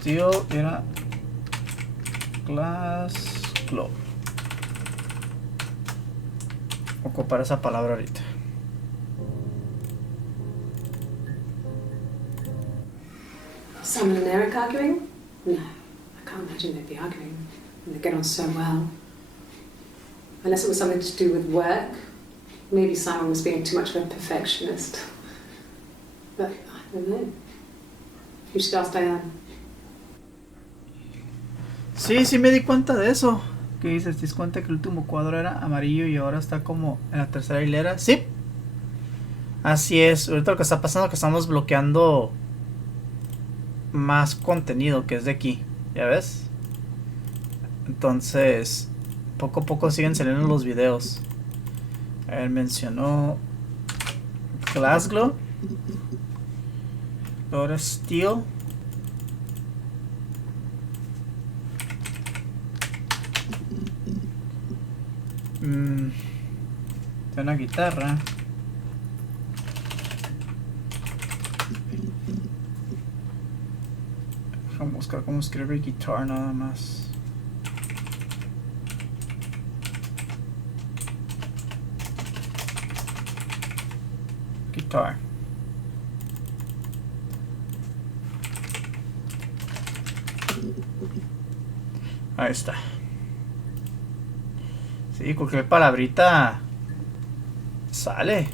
Steel era Glass Glow. Ocupar esa palabra ahorita. Simon and Eric arguing? No, I can't imagine they'd be arguing. And they get on so well. Unless it was something to do with work. Maybe Simon was being too much of a perfectionist. But I don't know. You should ask Diane. Sí me di cuenta de eso. ¿Qué dices? ¿Te das cuenta que el último cuadro era amarillo y ahora está como en la tercera hilera? Sí. Así es. Ahorita lo que está pasando es que estamos bloqueando más contenido que es de aquí. ¿Ya ves? Entonces, poco a poco siguen saliendo los videos. A ver, mencionó Glasgow. Ahora Steel. Tiene una guitarra. Vamos a buscar cómo escribir guitar nada más. Guitar. Ahí está. Sí, cualquier palabrita sale.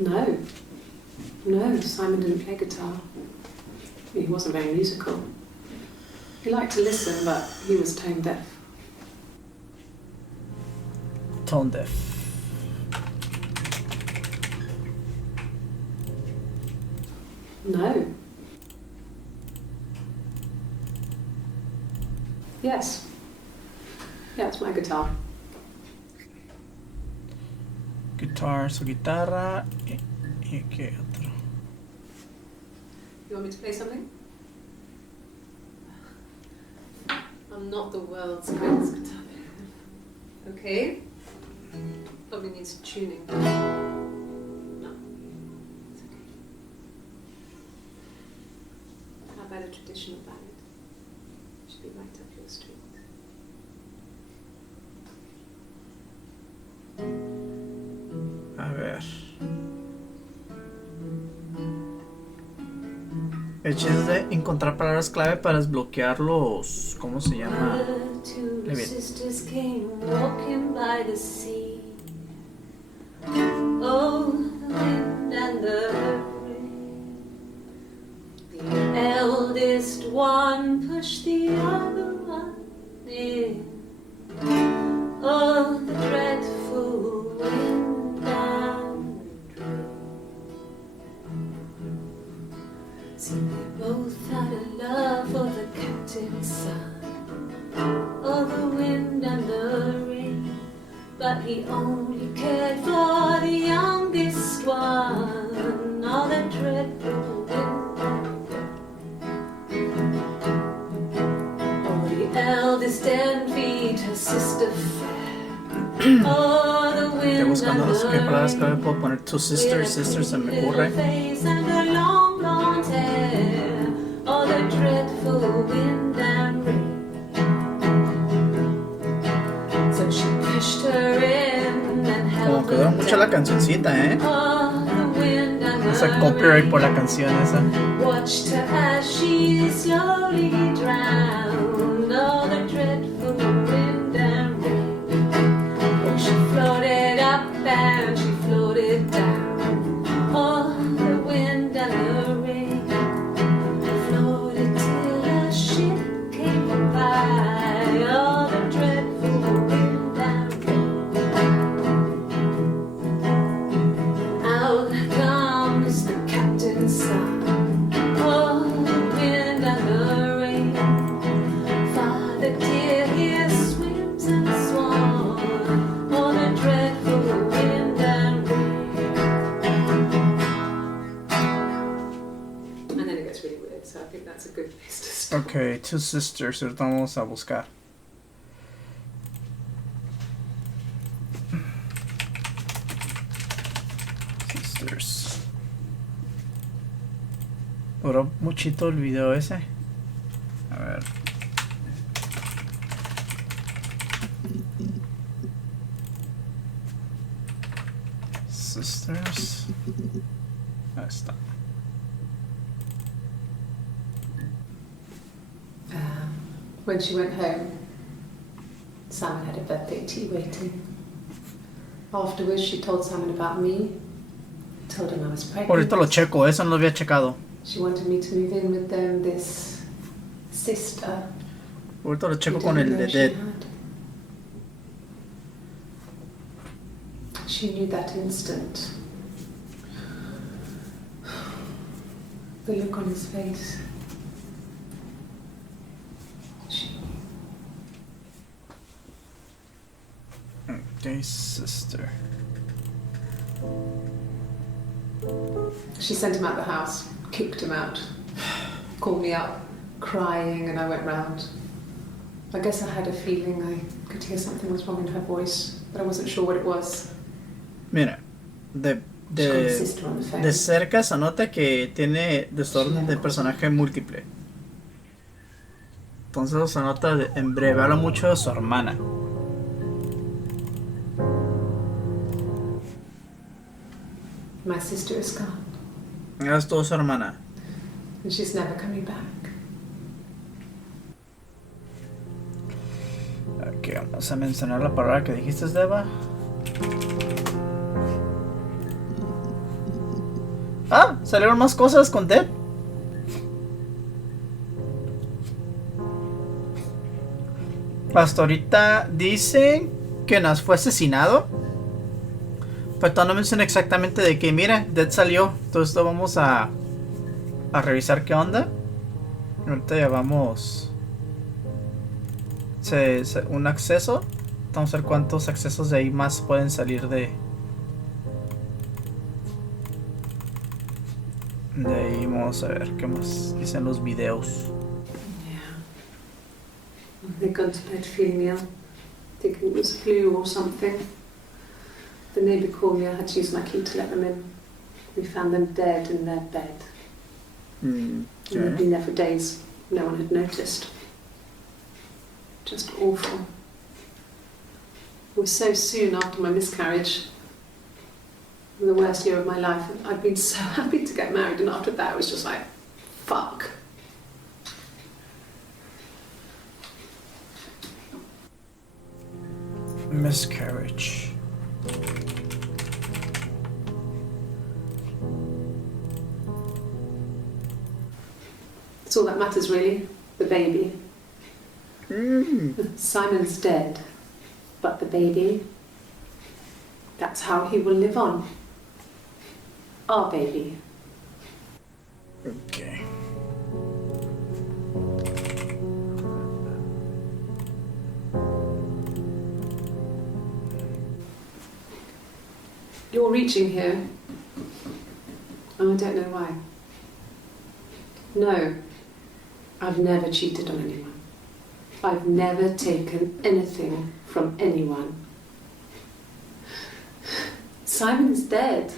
No. No, Simon didn't play guitar. He wasn't very musical. He liked to listen, but he was tone deaf. Tone deaf. No. Yes. Yeah, it's my guitar. Guitar, su guitarra. ¿Y qué otro? You want me to play something? I'm not the world's greatest guitar player. Okay. Probably needs tuning. No. It's okay. How about a traditional ballad? Should be right up your street. A ver. El chiste es de encontrar palabras clave para desbloquear los. ¿Cómo se llama? Two Leave it. sisters came walking by the sea. Oh, the wind and the rain. The eldest one pushed the other one in. Oh, the dreadful wind and rain. See, they both had a love for the captain's son. Oh, the wind and the rain, but he only cared for the youngest one. Oh, the dreadful wind and rain. Oh, the eldest envied her sister fair. Oh, the Estoy wind buscando and no sé qué palabras the clave rain. puedo poner. Two sisters, sisters se me ocurre. Face and her long blonde hair. Oh, the dreadful wind and rain. So she pushed her in and Como held que dura her mucho la down. cancioncita, Oh, the wind and O sea, the copyright por la rain. canción esa. Watched her as she slowly drowned. Oh, the dreadful wind and rain. When she floated up and she floated down. Oh, the wind and the rain. Floated till a ship came by. Oh, the dreadful wind and rain. Out comes the captain's son. Oh, the wind and the rain. Father dear, here swims and swan. Oh, the dreadful wind and rain. And then it gets really weird, so I think that's a good place to stop. Ok, Two Sisters. Ahorita vamos a buscar. Sisters. Duró muchito el video ese. A ver. Sisters. Ahí está. When she went home, Simon had a birthday tea waiting. Afterwards, she told Simon about me, told him I was pregnant. Ahorita lo checo, eso no lo había checado. She wanted me to move in with them, this sister. Ahorita lo checo who con didn't el know de she Dead. had. She knew that instant. The look on his face. She Okay, sister. She sent him out the house, kicked him out, called me up, crying, and I went round. I guess I had a feeling I could hear something was wrong in her voice, but I wasn't sure what it was. Mira, She called the sister on the phone. de cerca se nota que tiene desorden de personaje múltiple. Entonces se nota en breve, habla mucho de su hermana. My sister is gone, Es todo su hermana. and she's never coming back. Ok, vamos a mencionar la palabra que dijiste, Deva. Ah, salieron más cosas con Dead. Hasta ahorita dicen que Nas fue asesinado. Pero todavía no menciona exactamente de qué. Mira, Dead salió. Entonces esto vamos a a revisar qué onda. Ahorita llevamos un acceso. Vamos a ver cuántos accesos de ahí más pueden salir de ahí. Vamos a ver qué más dicen los videos. Yeah. They'd gone to bed feeling ill, thinking it was flu or something. The neighbour called me, I had to use my key to let them in. We found them dead in their bed. And they'd been there for days. No one had noticed. Just awful. It was so soon after my miscarriage. The worst year of my life. I'd been so happy to get married, and after that it was just like, fuck. Miscarriage. It's all that matters really, the baby. Simon's dead, but the baby, that's how he will live on. Our baby. Okay. You're reaching here. Oh, I don't know why. No, I've never cheated on anyone. I've never taken anything from anyone. Simon's dead.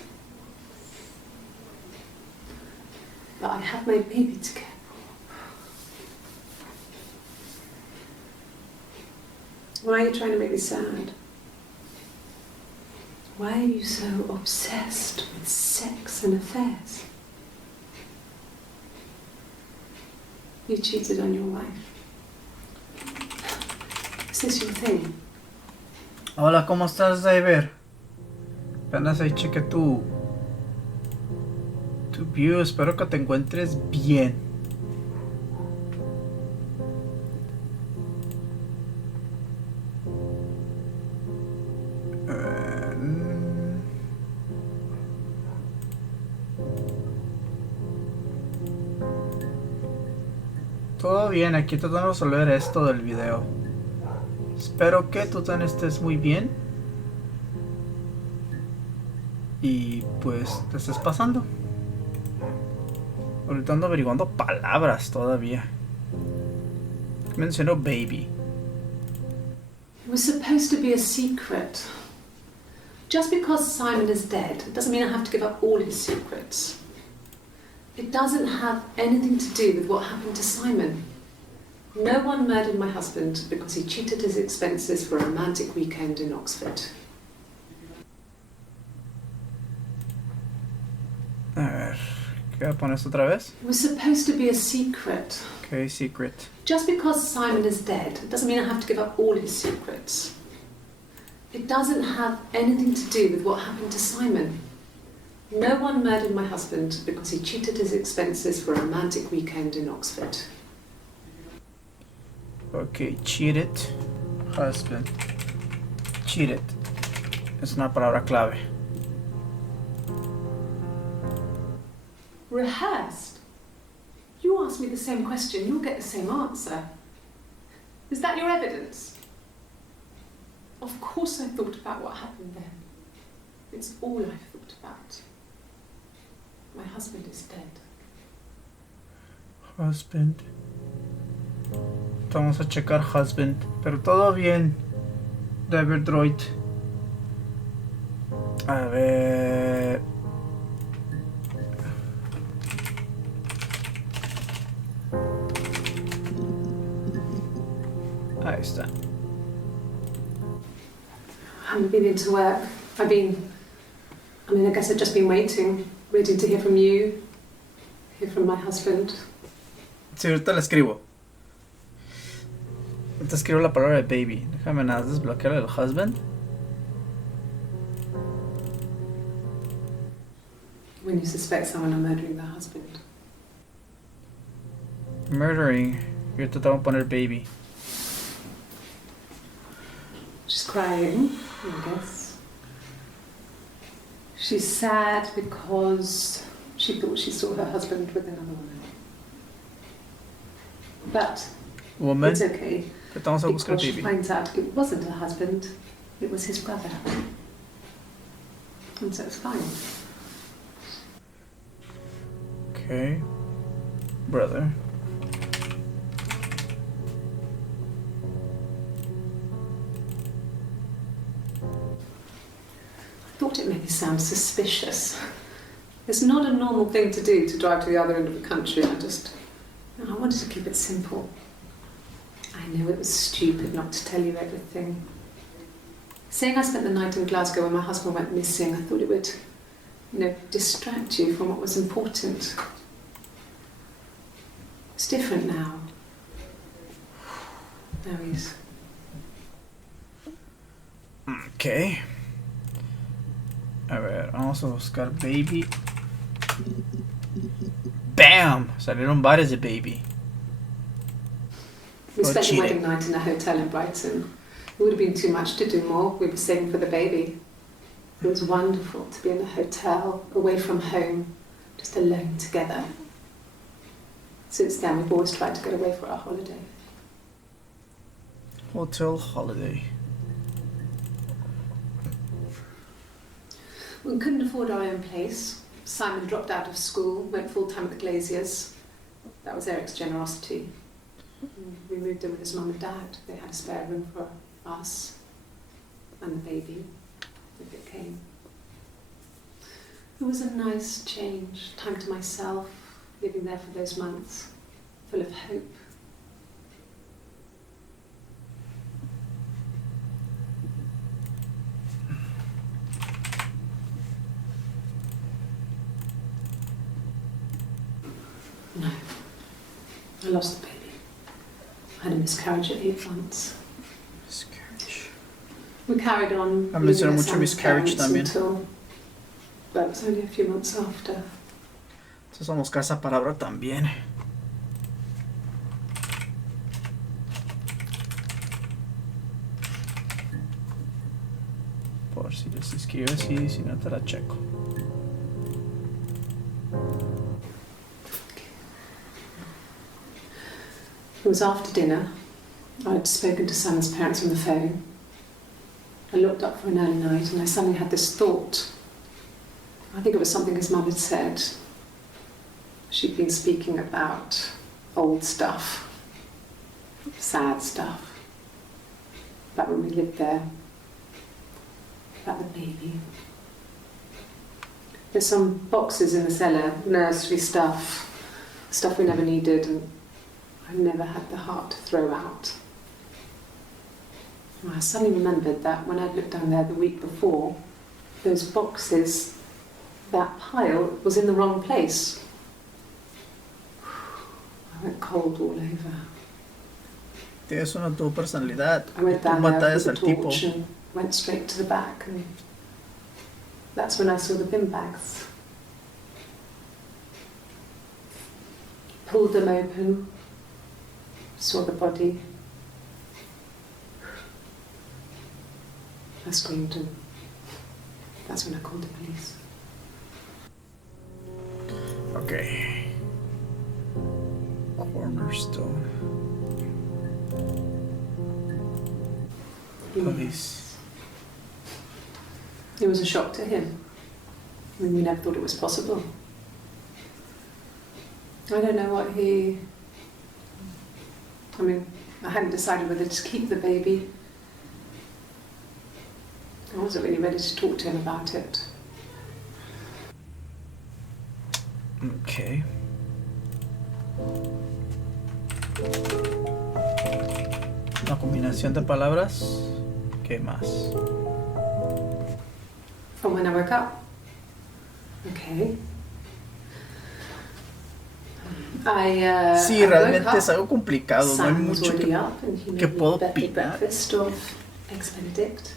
But I have my baby to care for. Why are you trying to make me sad? Why are you so obsessed with sex and affairs? You cheated on your wife. Is this your thing? Hola, ¿cómo estás, David? Apenas ahí chequé tu view. Espero que te encuentres bien. Todo bien, aquí tratando de resolver esto del video. Espero que tú también estés muy bien. Y pues te estés pasando. Ahorita ando averiguando palabras todavía. Mencionó baby. It was supposed to be a secret. Just because Simon is dead doesn't mean I have to give up all his secrets. It doesn't have anything to do with what happened to Simon. No one murdered my husband because he cheated his expenses for a romantic weekend in Oxford. A ver, ¿qué voy a poner esto otra vez? It was supposed to be a secret. Okay, secret. Just because Simon is dead doesn't mean I have to give up all his secrets. It doesn't have anything to do with what happened to Simon. No one murdered my husband because he cheated his expenses for a romantic weekend in Oxford. Okay, cheated husband. Cheated. Es una palabra clave. Rehearsed? You ask me the same question, you'll get the same answer. Is that your evidence? Of course I thought about what happened then. It's all I've thought about. My husband is dead. Husband. Vamos a checar husband. Pero todo bien. David Droid. A ver. Ahí está. I haven't been into work. I guess I've just been waiting to hear from you, hear from my husband. Sí, ahorita le escribo. Ahorita escribo la palabra de baby. Déjame nada desbloquear el husband. When you suspect someone of murdering their husband. Murdering. Y ahorita te voy a poner baby. She's crying, I guess. She's sad because She thought she saw her husband with another woman. But Woman. it's okay, Estamos a buscar because she baby. finds out it wasn't her husband, it was his brother. And so it's fine. Okay. Brother. I thought it made me sound suspicious. It's not a normal thing to do, to drive to the other end of the country. I wanted to keep it simple. I know it was stupid not to tell you everything. Saying I spent the night in Glasgow when my husband went missing, I thought it would, distract you from what was important. It's different now. Now he's... Okay. A ver, vamos a buscar baby. Bam! Salieron varios de baby. We Oh, spent the cheating. wedding night in a hotel in Brighton. It would have been too much to do more. We were saving for the baby. It was wonderful to be in a hotel, away from home, just alone together. Since then, we've always tried to get away for our holiday. Hotel holiday. We couldn't afford our own place. Simon dropped out of school, went full-time at the Glaziers. That was Eric's generosity. We moved in with his mum and dad. They had a spare room for us and the baby, if it came. It was a nice change, time to myself, living there for those months, full of hope. No, I lost the baby. I had a miscarriage at 8 months. Miscarriage. We carried on. A mencionado living at mucho Sam's miscarriage parents también. Until, but it was only a few months after. Entonces vamos a buscar esa palabra también. Por si les escribo así, si no te la checo. It was after dinner. I'd spoken to Sam's parents on the phone. I looked up for an early night and I suddenly had this thought. I think it was something his mum had said. She'd been speaking about old stuff, sad stuff, about when we lived there, about the baby. There's some boxes in the cellar, nursery stuff we never needed, and I never had the heart to throw out. And I suddenly remembered that when I'd looked down there the week before, those boxes, that pile was in the wrong place. I went cold all over. Tienes una tu personalidad. I went Tú down there batallas with al the tipo. torch and went straight to the back, and that's when I saw the bin bags. Pulled them open, saw the body. I screamed, and that's when I called the police. Okay. Cornerstone. Police. It was a shock to him. I mean, we never thought it was possible. I don't know what he... I mean, I hadn't decided whether to keep the baby. I wasn't really ready to talk to him about it. Okay. Una combinación de palabras. ¿Qué más? From when I woke up. Okay. Sí, I realmente woke es up. algo complicado. No hay Simon was mucho already que... up and he que made puedo me birthday opinar. breakfast of Eggs Benedict.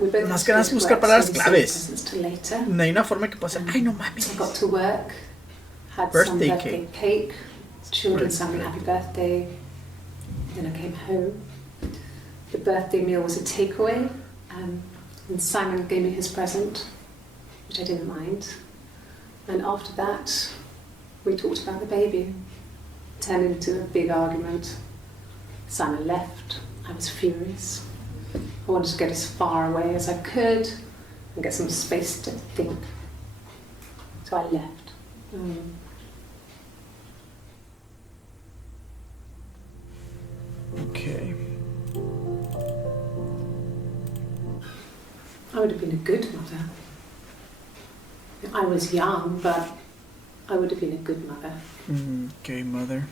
We both Más had que nada to es go to buscar work, palabras so we claves. saved presents till later. No hay una forma que pueda ser. Ay, no mames. I got to work, had Birthday some birthday cake, children sang me Birthday. happy birthday. Then I came home. The birthday meal was a takeaway, and Simon gave me his present, which I didn't mind. And after that, we talked about the baby. Turned into a big argument. Simon left. I was furious. I wanted to get as far away as I could and get some space to think. So I left. Okay. I would have been a good mother. I was young, but I would have been a good mother. Okay, mother.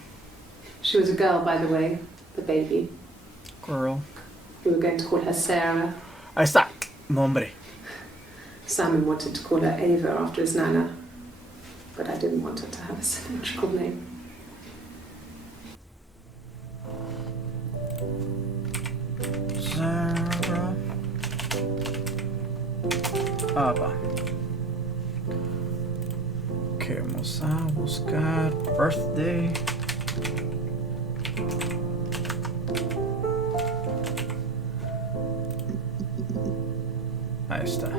She was a girl, by the way, the baby. Girl. We were going to call her Sarah. Ahí está. Nombre. Simon wanted to call her Ava after his nana, but I didn't want her to have a symmetrical name. Sarah. Ava. Ok, vamos a buscar birthday. Ahí está.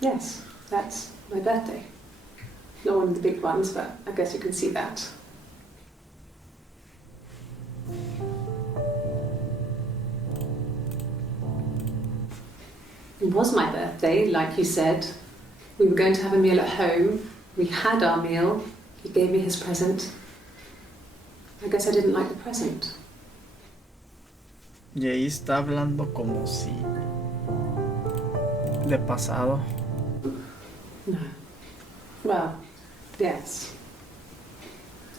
Yes, that's my birthday. Not one of the big ones, but I guess you can see that. It was my birthday, like you said. We were going to have a meal at home. We had our meal. He gave me his present. I guess I didn't like the present. Y ahí está hablando como si de pasado. No. Well, yes.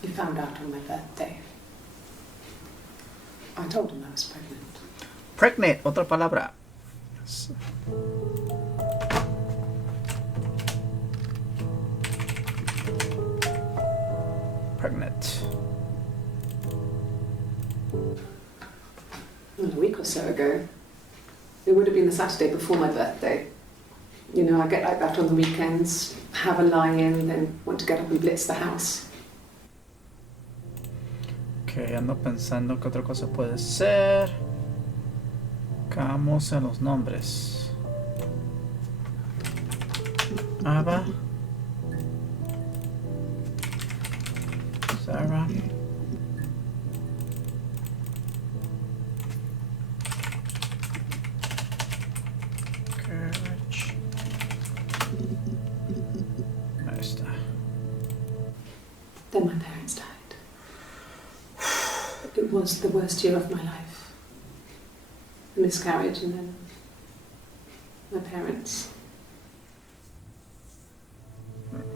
He found out on my birthday. I told him I was pregnant. Pregnant, otra palabra. Pregnant. Well, a week or so ago. It would have been the Saturday before my birthday. You know, I get like that on the weekends, have a lie-in, then want to get up and blitz the house. Ok, ando pensando que otra cosa puede ser. Vamos en los nombres. Ava. Sarah. Courage. Ahí está. Then my parents died. It was the worst year of my life. A miscarriage and then my parents.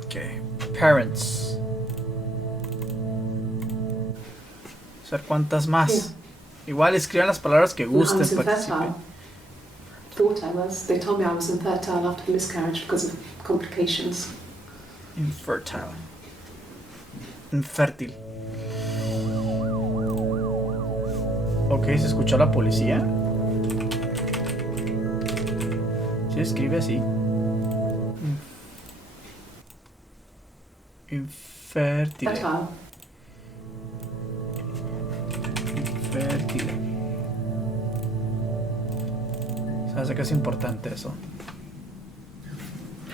Okay. Parents. Ser cuántas más. Yeah. Igual escriban las palabras que I gusten. was Participen. infertile. Thought I was. They told me I was infertile after the miscarriage because of complications. Infertile. Infértil. Ok, ¿se escuchó la policía? Se escribe así. Infértil. Fertile. Infértil. ¿Sabes que es importante eso?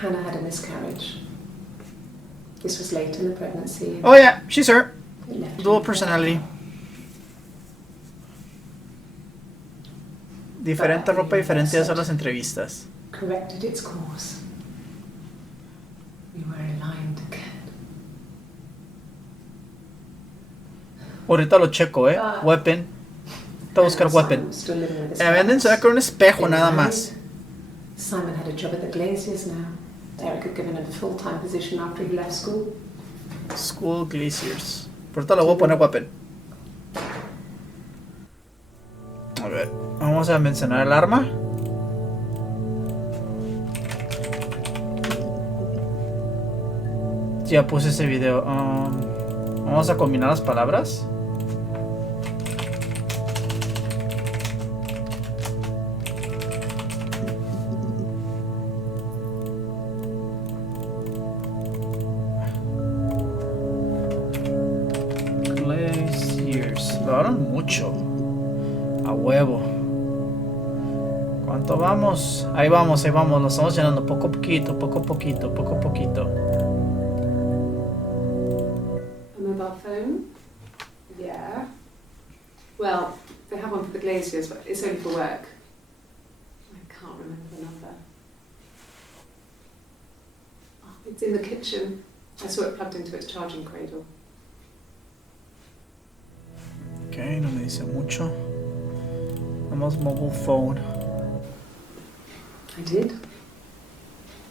Hannah had a miscarriage. This was late in the pregnancy. Oh yeah, she's her. It left Dual me. personality. Diferente ropa, diferente hacer las entrevistas. Corrected its course. We were aligned again. Ahorita lo checo, Weapon. Voy a buscar weapon. Simon was still living with his Venden se ve parents. con un espejo They nada were más. married. Simon had a job at the Glaziers now. Derek had given him a full-time position after he left school. School Glaciers. Por ahorita lo voy a poner weapon. A ver, vamos a mencionar el arma. Ya puse ese video. Vamos a combinar las palabras. Glaciers. Lo hablan mucho. A huevo. ¿Cuánto vamos? Ahí vamos, lo estamos llenando poco a poquito, poco a poquito, poco a poquito. A mobile phone? Yeah. Well, they have one for the glaziers, but it's only for work. I can't remember the number. Oh, it's in the kitchen. I saw it plugged into its charging cradle. Ok, no me dice mucho. Vamos mobile phone. I did.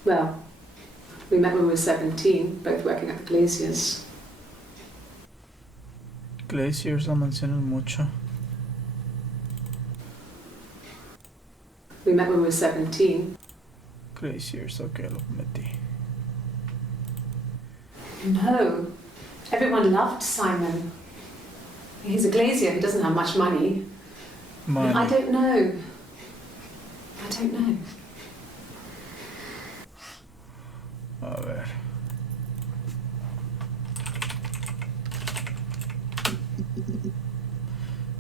Well, we met when we were 17, both working at the glaziers. Glaciers lo mencionan mucho. We met when we were 17. Glaciers, ok, lo metí. No. Everyone loved Simon. He's a glazier who doesn't have much money. Money. I don't know. I don't know. A ver.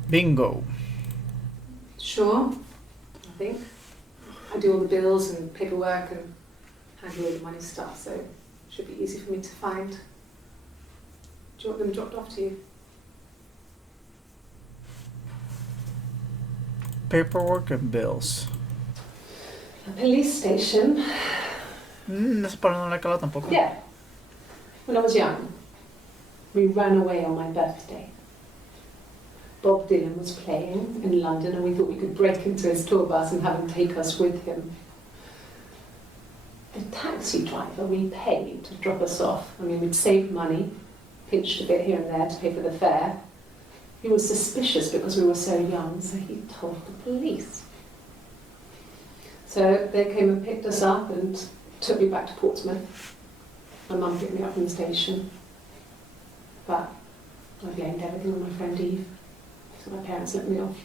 Bingo. Sure, I think. I do all the bills and paperwork and handle all the money stuff, so it should be easy for me to find. Do you want them dropped off to you? Paperwork and bills. A police station. Esa palabra no la he calado tampoco. Yeah. When I was young, we ran away on my birthday. Bob Dylan was playing in London and we thought we could break into his tour bus and have him take us with him. The taxi driver we paid to drop us off, I mean, we'd saved money, pinched a bit here and there to pay for the fare. He was suspicious because we were so young, so he told the police. So they came and picked us up and took me back to Portsmouth. My mum picked me up from the station. But I blamed everything on my friend Eve. So my parents let me off.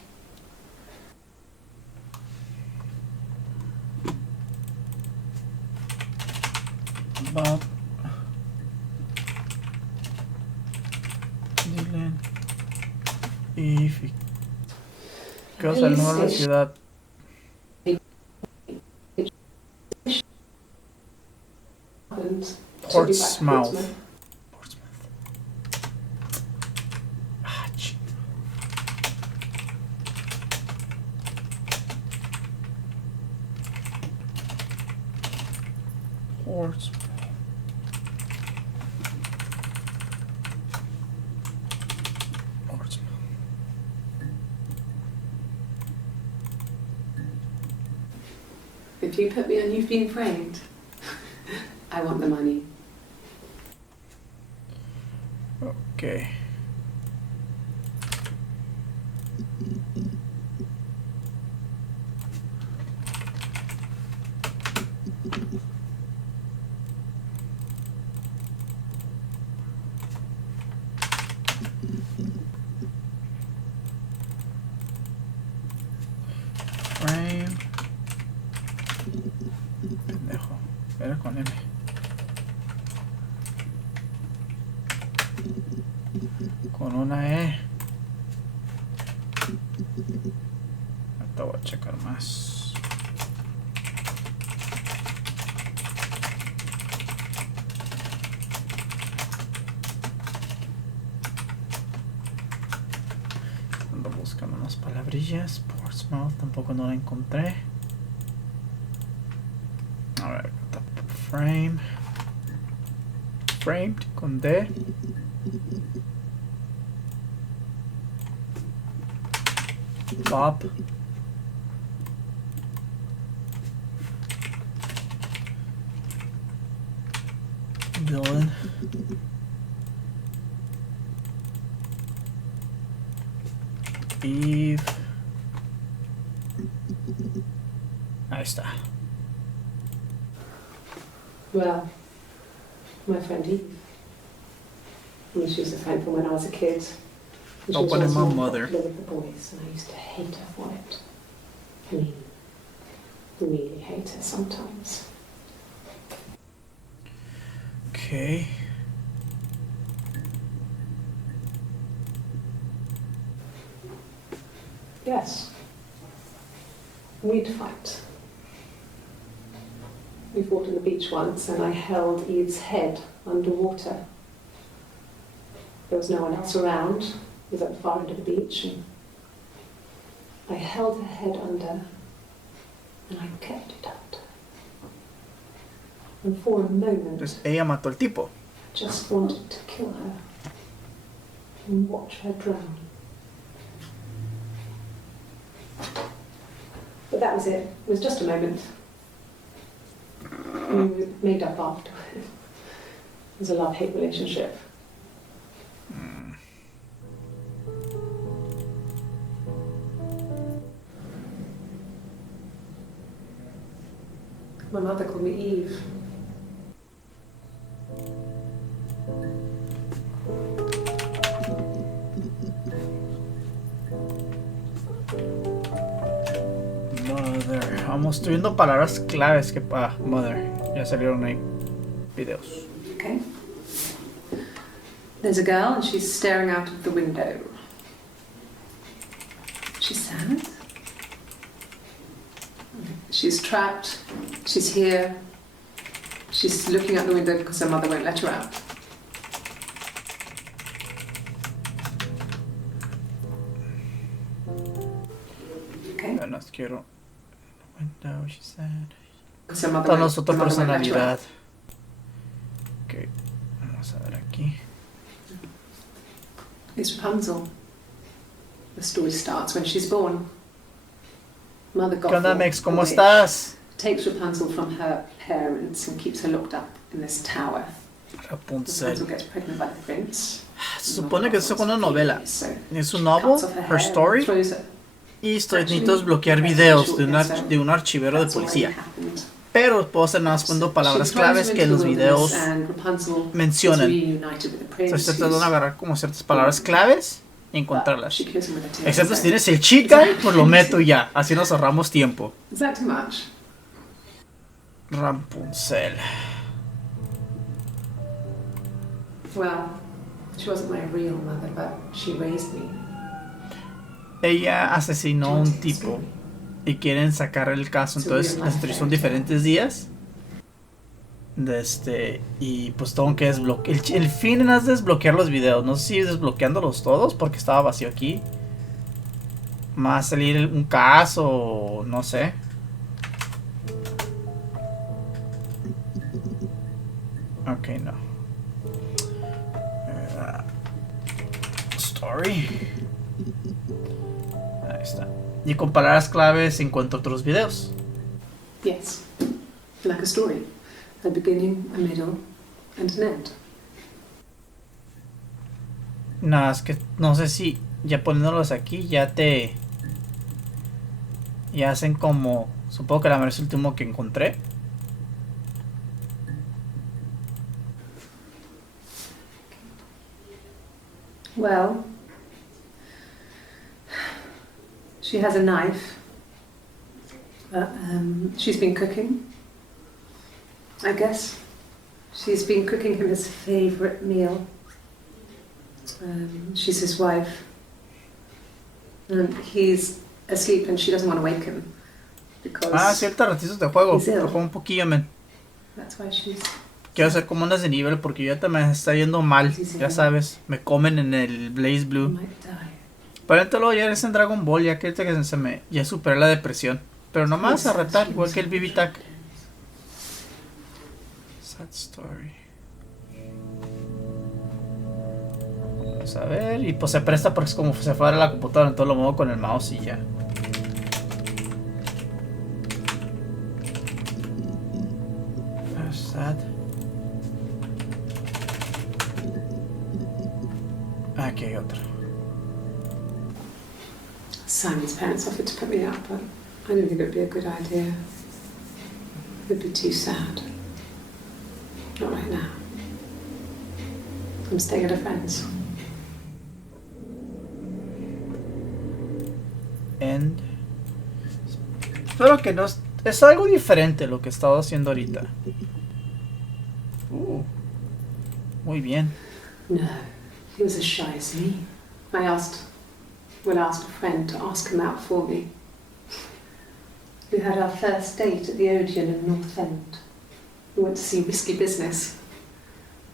Bob Dylan Eve. ¿Qué es el número de ciudad? Portsmouth. Ah, ching. Portsmouth. If you put me on You've Been Framed, I want the money. Okay. Frame. Pendejo. Era con M. Con una E. Ahorita voy a checar más. Ando buscando unas palabrillas. Portsmouth tampoco no la encontré. A ver, frame. Framed con D. Bob. Dylan. Eve. Ahí está. Well, my friend Eve. I mean, she was a friend from when I was a kid. And she was Open in also my more mother. popular with the boys, and I used to hate her for it. I mean, really hate her sometimes. Okay. Yes. We'd fight. We fought on the beach once, and I held Eve's head underwater. There was no one else around. It was at the far end of the beach, and I held her head under, and I kept it under. And for a moment, Entonces ella mató al tipo. I just wanted to kill her and watch her drown. But that was it. It was just a moment. And we made up after. It was a love-hate relationship. My mother called me Eve. Mother. Vamos, estoy viendo palabras claves que mother. Ya salieron ahí videos. Okay. There's a girl and she's staring out of the window. She's sad. She's trapped. She's here. She's looking out the window because her mother won't let her out. Okay. Ya no quiero. Window, she said. Because her mother Danos won't, otra her mother won't let her personalidad. out. Ok. Vamos a ver aquí. It's Rapunzel. The story starts when she's born. Mother ¿Qué onda, Gothel, Mex? ¿Cómo a witch, estás? takes Rapunzel from her parents and keeps her locked up in this tower. Rapunzel. Rapunzel gets pregnant by the prince. Se supone que es una novela. So Es un novel, cuts off her story. throws her. Y necesito desbloquear videos de un archivero de That's already policía. happened. Pero puedo hacer nada más poniendo palabras She throws claves him que into los the videos wilderness and Rapunzel mencionan. is reunited with the prince, Entonces estoy tratando de who's- agarrar como ciertas palabras claves y encontrarlas. She kills him with a tear. Excepto si tienes el cheat guide, pues lo meto y ya. Así nos ahorramos tiempo. Is that too much? Rapunzel. Well, she wasn't my real mother, but she raised me. Ella asesinó a un tipo y quieren sacar el caso. Entonces son diferentes días. Y pues tengo que desbloquear. El fin es desbloquear los videos. No sé si desbloqueándolos todos porque estaba vacío aquí. Más salir un caso o no sé. Ok, no. Story. Ahí está. Y con palabras claves encuentro otros videos. Yes, like a story. A beginning, a middle, and an end. Nada, es que no sé si ya poniéndolos aquí ya ya hacen como. Supongo que la es el último que encontré. Well, she has a knife. She's been cooking, I guess. She's been cooking him his favourite meal. She's his wife. And he's asleep and she doesn't want to wake him. Because Ciertos ratitos de juego. He's ill. Lo pongo un poquillo, men. that's why she's... Quiero hacer como unas de nivel porque yo ya también me está yendo mal. Sí, sí. Ya sabes, me comen en el Blaze Blue. might die. Pero luego ya es en Dragon Ball, ya que ya superé la depresión. Pero nomás a retar, igual que el BB-Tac. Sad story. Vamos a ver. Y pues se presta porque es como se fuera la computadora, entonces lo muevo con el mouse y ya. Sad. Aquí hay otro. Simon's parents offered to put me up, but I didn't think it would be a good idea. It would be too sad. Not right now. I'm staying at a friend's. And espero que no es algo diferente lo que he estado haciendo ahorita. Muy bien. No, he was as shy as me. I asked a friend to ask him out for me. We had our first date at the Odeon in North End. We went to see Risky Business.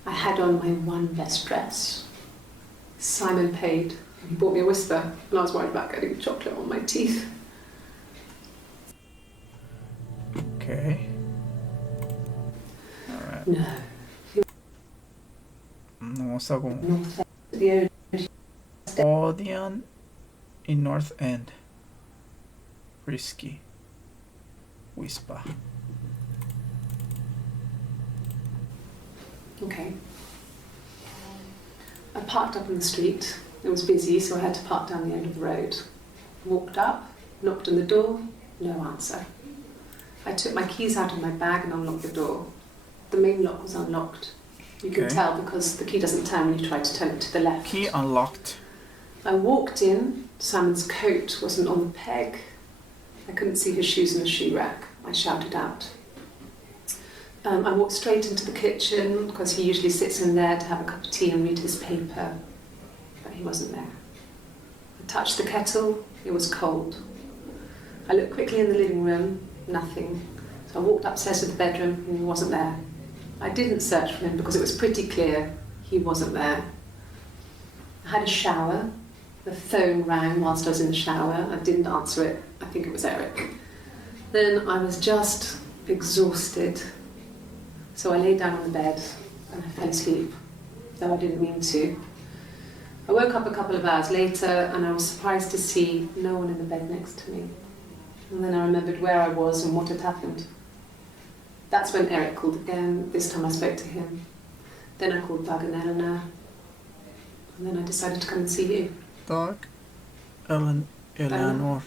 I had on my one best dress. Simon paid, and he bought me a Whisper, and I was worried about getting chocolate on my teeth. Okay. Alright. No. Vamos a con North End. Odeon in North End. Risky. Whisper. Okay. I parked up on the street. It was busy, so I had to park down the end of the road. Walked up, knocked on the door, no answer. I took my keys out of my bag and unlocked the door. The main lock was unlocked. You can Okay. tell because the key doesn't turn when you try to turn it to the left. Key unlocked. I walked in. Simon's coat wasn't on the peg. I couldn't see his shoes in the shoe rack. I shouted out. I walked straight into the kitchen because he usually sits in there to have a cup of tea and read his paper, but he wasn't there. I touched the kettle. It was cold. I looked quickly in the living room. Nothing. So I walked upstairs to the bedroom and he wasn't there. I didn't search for him because it was pretty clear he wasn't there. I had a shower. The phone rang whilst I was in the shower. I didn't answer it. I think it was Eric. Then I was just exhausted. So I lay down on the bed and I fell asleep, though I didn't mean to. I woke up a couple of hours later and I was surprised to see no one in the bed next to me. And then I remembered where I was and what had happened. That's when Eric called again. This time I spoke to him. Then I called Doug and Eleanor. And then I decided to come and see you. Doug. Eleanor.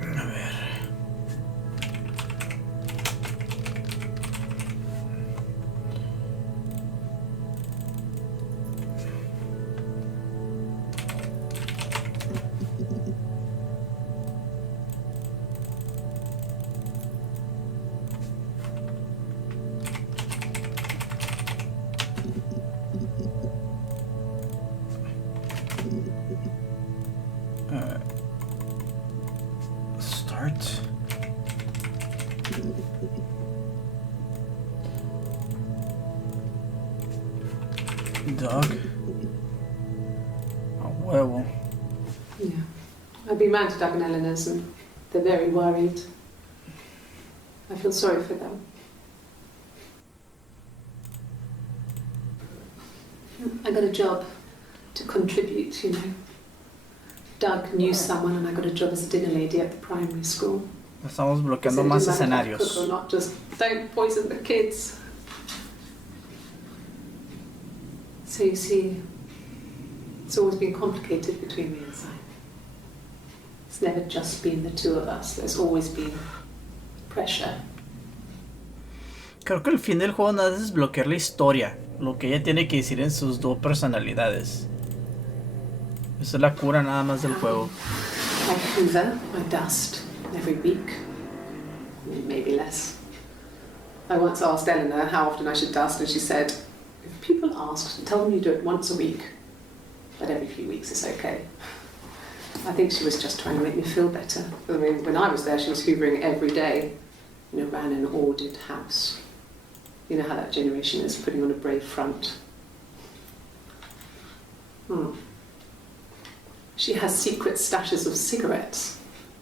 A ver. Start. Doug. A huevo. Yeah. I've been round to Doug and Eleanor's and they're very worried. I feel sorry for them. I got a job to contribute, you know. Doug knew someone and I got a job as a dinner lady at the primary school. Estamos So bloqueando it más didn't matter if I cook or escenarios. not, just don't poison the kids. So you see, it's always been complicated between me and Simon. It's never just been the two of us. There's always been pressure. Creo que el fin del juego nada es desbloquear la historia, lo que ella tiene que decir en sus dos personalidades. Esa es la cura nada más del juego. I hoover, I dust every week, maybe less. I once asked Eleanor how often I should dust, and she said, if people asked, tell them you do it once a week, but every few weeks is okay. I think she was just trying to make me feel better. I mean, when I was there, she was hoovering every day, you know, ran an ordered house. You know how that generation is, putting on a brave front. She has secret stashes of cigarettes.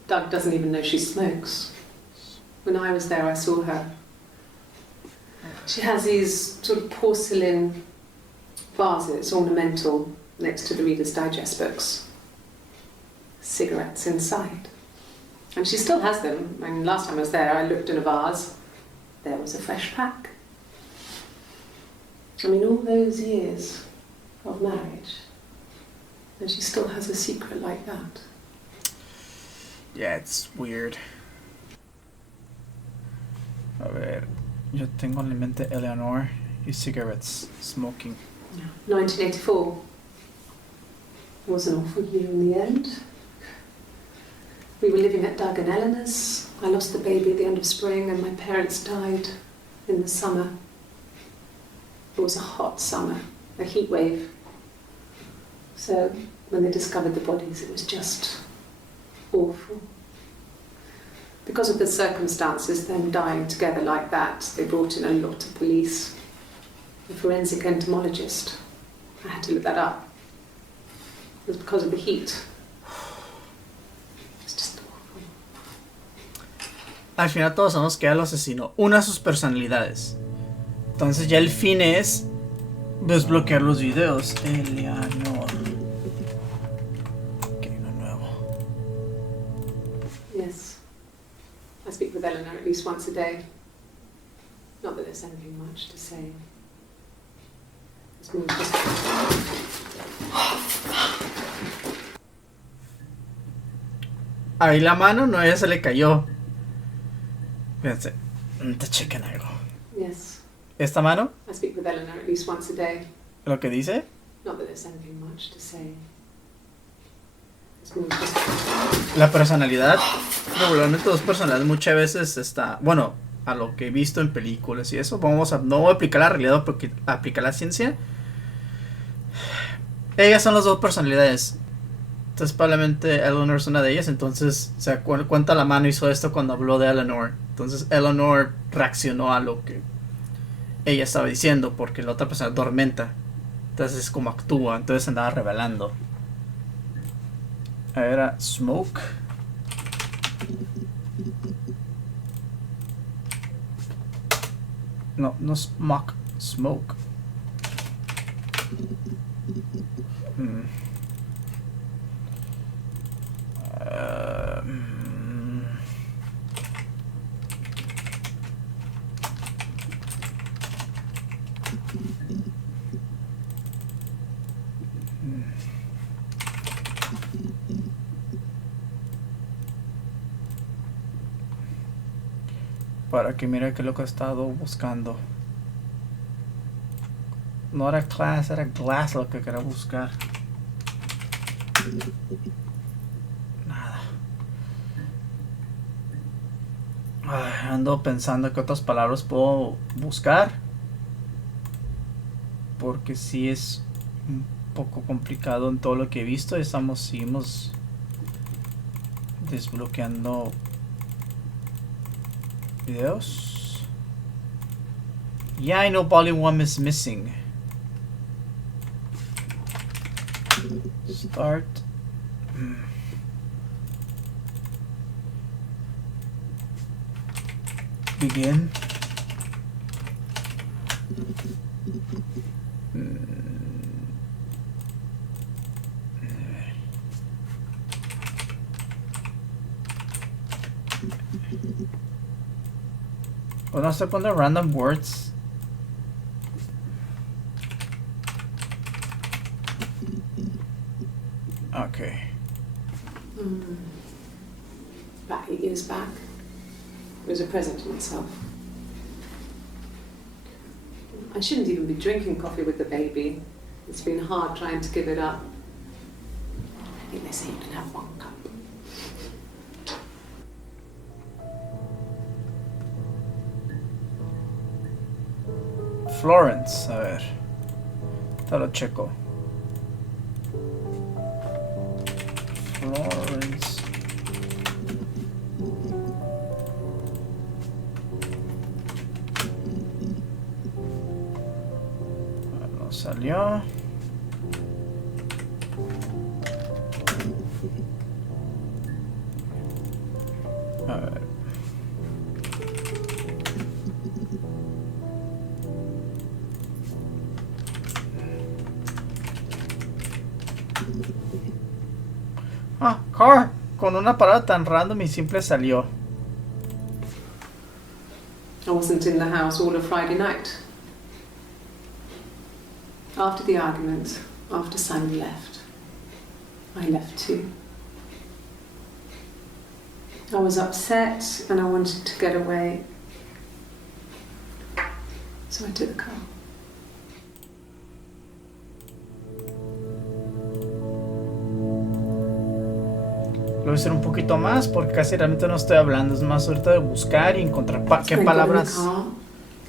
Doug doesn't even know she smokes. When I was there, I saw her. She has these sort of porcelain vases, ornamental, next to the Reader's Digest books. Cigarettes inside. And she still has them. I mean, last time I was there, I looked in a vase. There was a fresh pack. I mean, all those years of marriage, and she still has a secret like that. Yeah, it's weird. A ver, yo tengo en la mente Eleanor y cigarettes, smoking. 1984 was an awful year in the end. We were living at Doug and Eleanor's. I lost the baby at the end of spring and my parents died in the summer. It was a hot summer, a heat wave. So when they discovered the bodies, it was just awful. Because of the circumstances, them dying together like that, they brought in a lot of police. A forensic entomologist. I had to look that up. It was because of the heat. It's just awful. Al final todos sabemos que era el asesino. Una de sus personalidades. Entonces ya el fin es desbloquear los videos. Eleanor. Ok, uno nuevo. Yes. I speak with Eleanor at least once a day. Not that there's anything much to say. It's more just... Ahí la mano, no, ella se le cayó. Fíjense, te chequen algo. Yes. Esta mano, I speak with Eleanor at least once a day. lo que dice, Not that there's anything much to say. It's more just... la personalidad, regularmente dos personalidades muchas veces está, bueno, a lo que he visto en películas y eso, no voy a aplicar la realidad porque aplicar la ciencia. Ellas son las dos personalidades. Entonces probablemente Eleanor es una de ellas. Entonces se cuenta la mano hizo esto cuando habló de Eleanor. Entonces Eleanor reaccionó a lo que ella estaba diciendo porque la otra persona dormenta. Entonces es como actúa. Entonces andaba revelando. Era Smoke. No, no Smoke. Smoke. Para que mire que lo que he estado buscando. No era class, era glass lo que quería buscar. Nada. Ay, ando pensando que otras palabras puedo buscar. Porque sí es un poco complicado en todo lo que he visto. Seguimos desbloqueando videos. Yeah, I know volume 1 is missing. Start. Begin. O no se pone random words. Okay. About 8 years back, it was a present to myself. I shouldn't even be drinking coffee with the baby. It's been hard trying to give it up. I think they say you can have 1 cup. Florence, a ver. Te lo checo. Florence. No salió. A ver. Ah, car. Con una palabra tan random y simple salió. I wasn't in the house all of Friday night. After the argument, after Simon left, I left too. I was upset and I wanted to get away. So I took the car. Lo voy a hacer un poquito más porque casi realmente no estoy hablando. Es más ahorita de buscar y encontrar qué palabras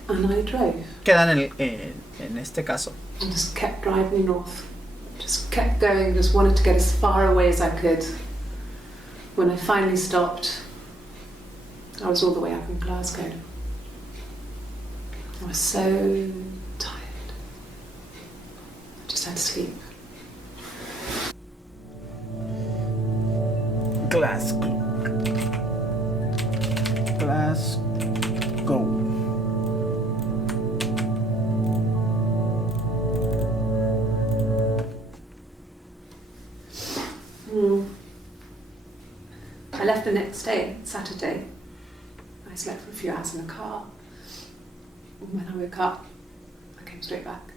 And I drove. quedan en este caso. I just kept driving north. Just kept going, just wanted to get as far away as I could. When I finally stopped, I was all the way up in Glasgow. I was so tired. I just had to sleep. Glasgow. Glasgow. I left the next day, Saturday. I slept for a few hours in the car. When I woke up, I came straight back.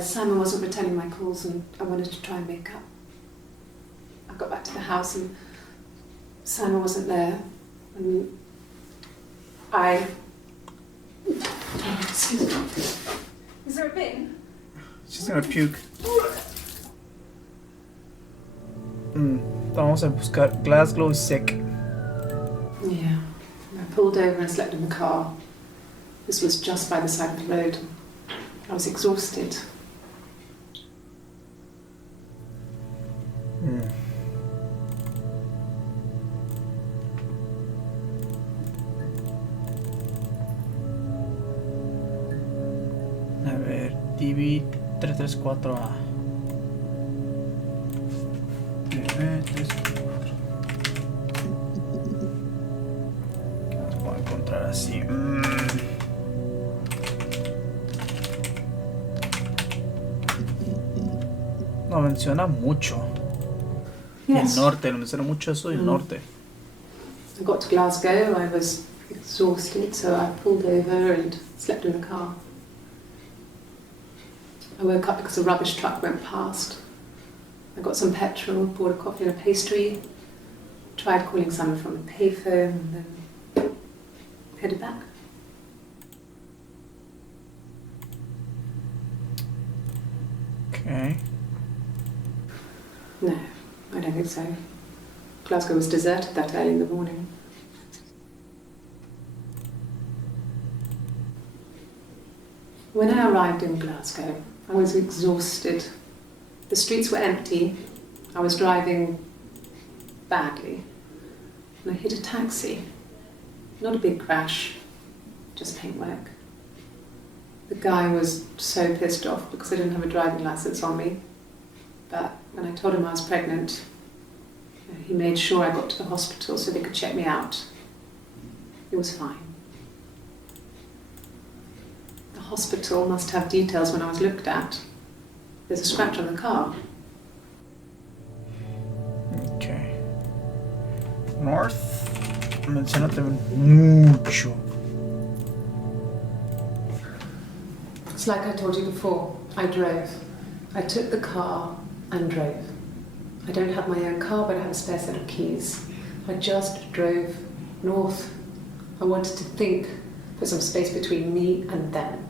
Simon wasn't returning my calls and I wanted to try and make up. I got back to the house and Simon wasn't there. And I... Excuse me. Is there a bin? She's gonna puke. Vamos a buscar. Glasgow is sick. Yeah. I pulled over and slept in the car. This was just by the side of the road. I was exhausted. A ver, TV 334A. TV 334. Las puedo encontrar así. No menciona mucho. Yes. El norte, no menciona mucho eso del norte. I got to Glasgow, I was exhausted, so I pulled over and slept in the car. I woke up because a rubbish truck went past. I got some petrol, bought a coffee and a pastry, tried calling someone from a payphone, and then headed back. Okay. No, I don't think so. Glasgow was deserted that early in the morning. When I arrived in Glasgow, I was exhausted. The streets were empty. I was driving badly. And I hit a taxi. Not a big crash, just paintwork. The guy was so pissed off because I didn't have a driving license on me. But when I told him I was pregnant, he made sure I got to the hospital so they could check me out. It was fine. The hospital must have details when I was looked at. There's a scratch on the car. Okay. North. Menciona también mucho. It's like I told you before, I drove. I took the car and drove. I don't have my own car, but I have a spare set of keys. I just drove north. I wanted to think, put some space between me and them.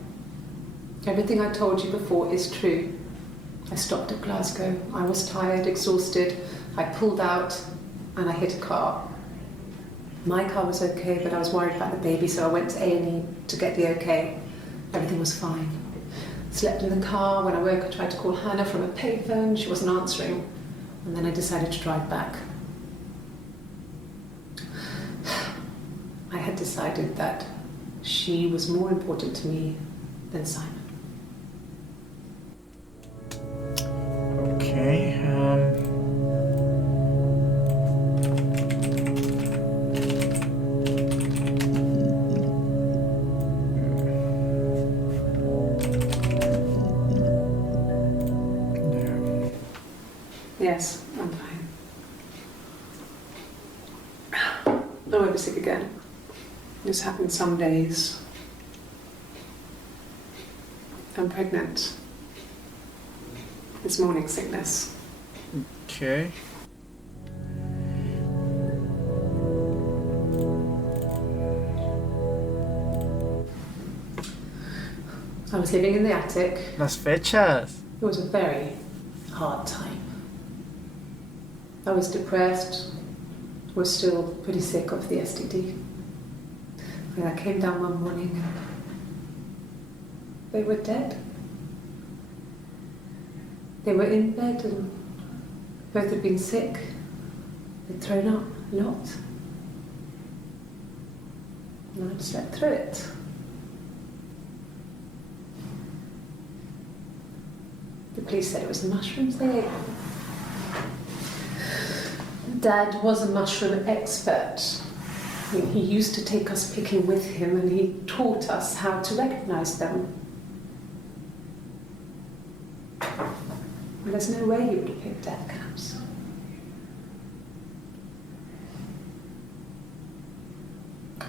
Everything I told you before is true. I stopped at Glasgow. I was tired, exhausted. I pulled out and I hit a car. My car was okay, but I was worried about the baby, so I went to A&E to get the okay. Everything was fine. Slept in the car. When I woke, I tried to call Hannah from a payphone. She wasn't answering. And then I decided to drive back. I had decided that she was more important to me than Simon. Okay. Yes, I'm fine. I won't be sick again. This happens some days. I'm pregnant. It's morning sickness. Okay. I was living in the attic. Las fechas. It was a very hard time. I was depressed, was still pretty sick of the STD. And I came down one morning and they were dead. They were in bed and both had been sick. They'd thrown up a lot. And I slept through it. The police said it was the mushrooms they ate. Dad was a mushroom expert. I mean, he used to take us picking with him and he taught us how to recognize them. And there's no way he would have picked death caps.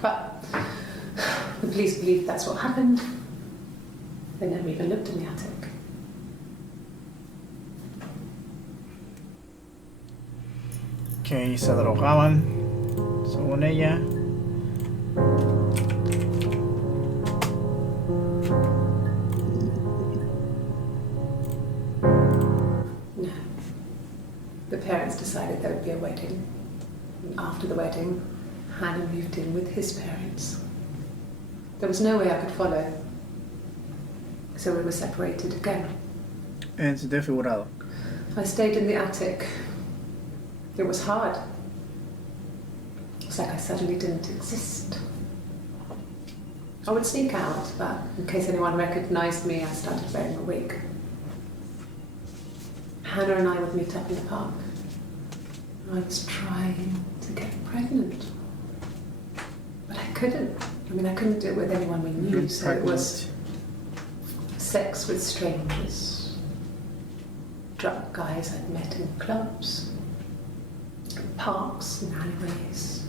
But the police believe that's what happened. They never even looked in the attic. Que se drogaban, según ella. No. The parents decided there would be a wedding. And after the wedding, Hannah moved in with his parents. There was no way I could follow. So we were separated again. En sentido figurado. I stayed in the attic. It was hard. It's like I suddenly didn't exist. I would sneak out, but in case anyone recognized me, I started wearing a wig. Hannah and I would meet up in the park. I was trying to get pregnant. But I couldn't. I mean, I couldn't do it with anyone we knew, so it was sex with strangers. Drunk guys I'd met in clubs. Parks and alleyways.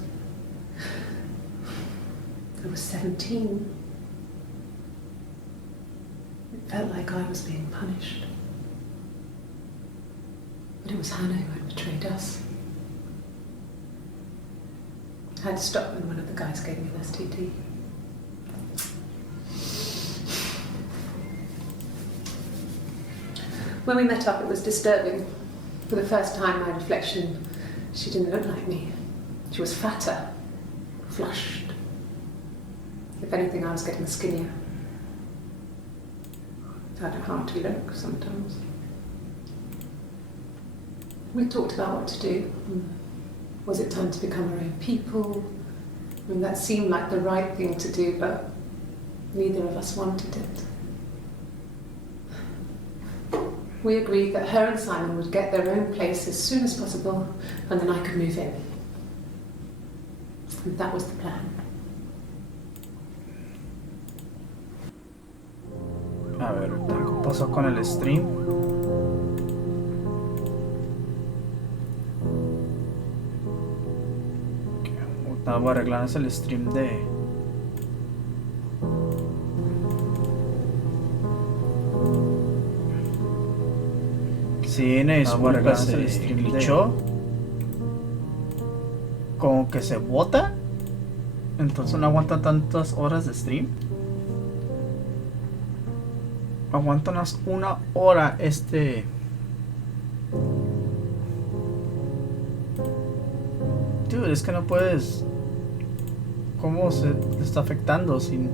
I was 17. It felt like I was being punished. But it was Hannah who had betrayed us. I had to stop when one of the guys gave me an STD. When we met up, it was disturbing. For the first time, my reflection, she didn't look like me. She was fatter, flushed. If anything, I was getting skinnier. I had hard to look sometimes. We talked about what to do. Was it time to become our own people? I mean, that seemed like the right thing to do, but neither of us wanted it. We agreed that her and Simon would get their own place as soon as possible, and then I could move in. And that was the plan. A ver, ¿qué pasó con el stream? Estaba arreglando el stream de... Sí, disculpa, se glitchó. Como que se bota. Entonces no aguanta tantas horas de stream. Aguanta unas 1 hora Dude, es que no puedes... ¿Cómo se le está afectando sin...?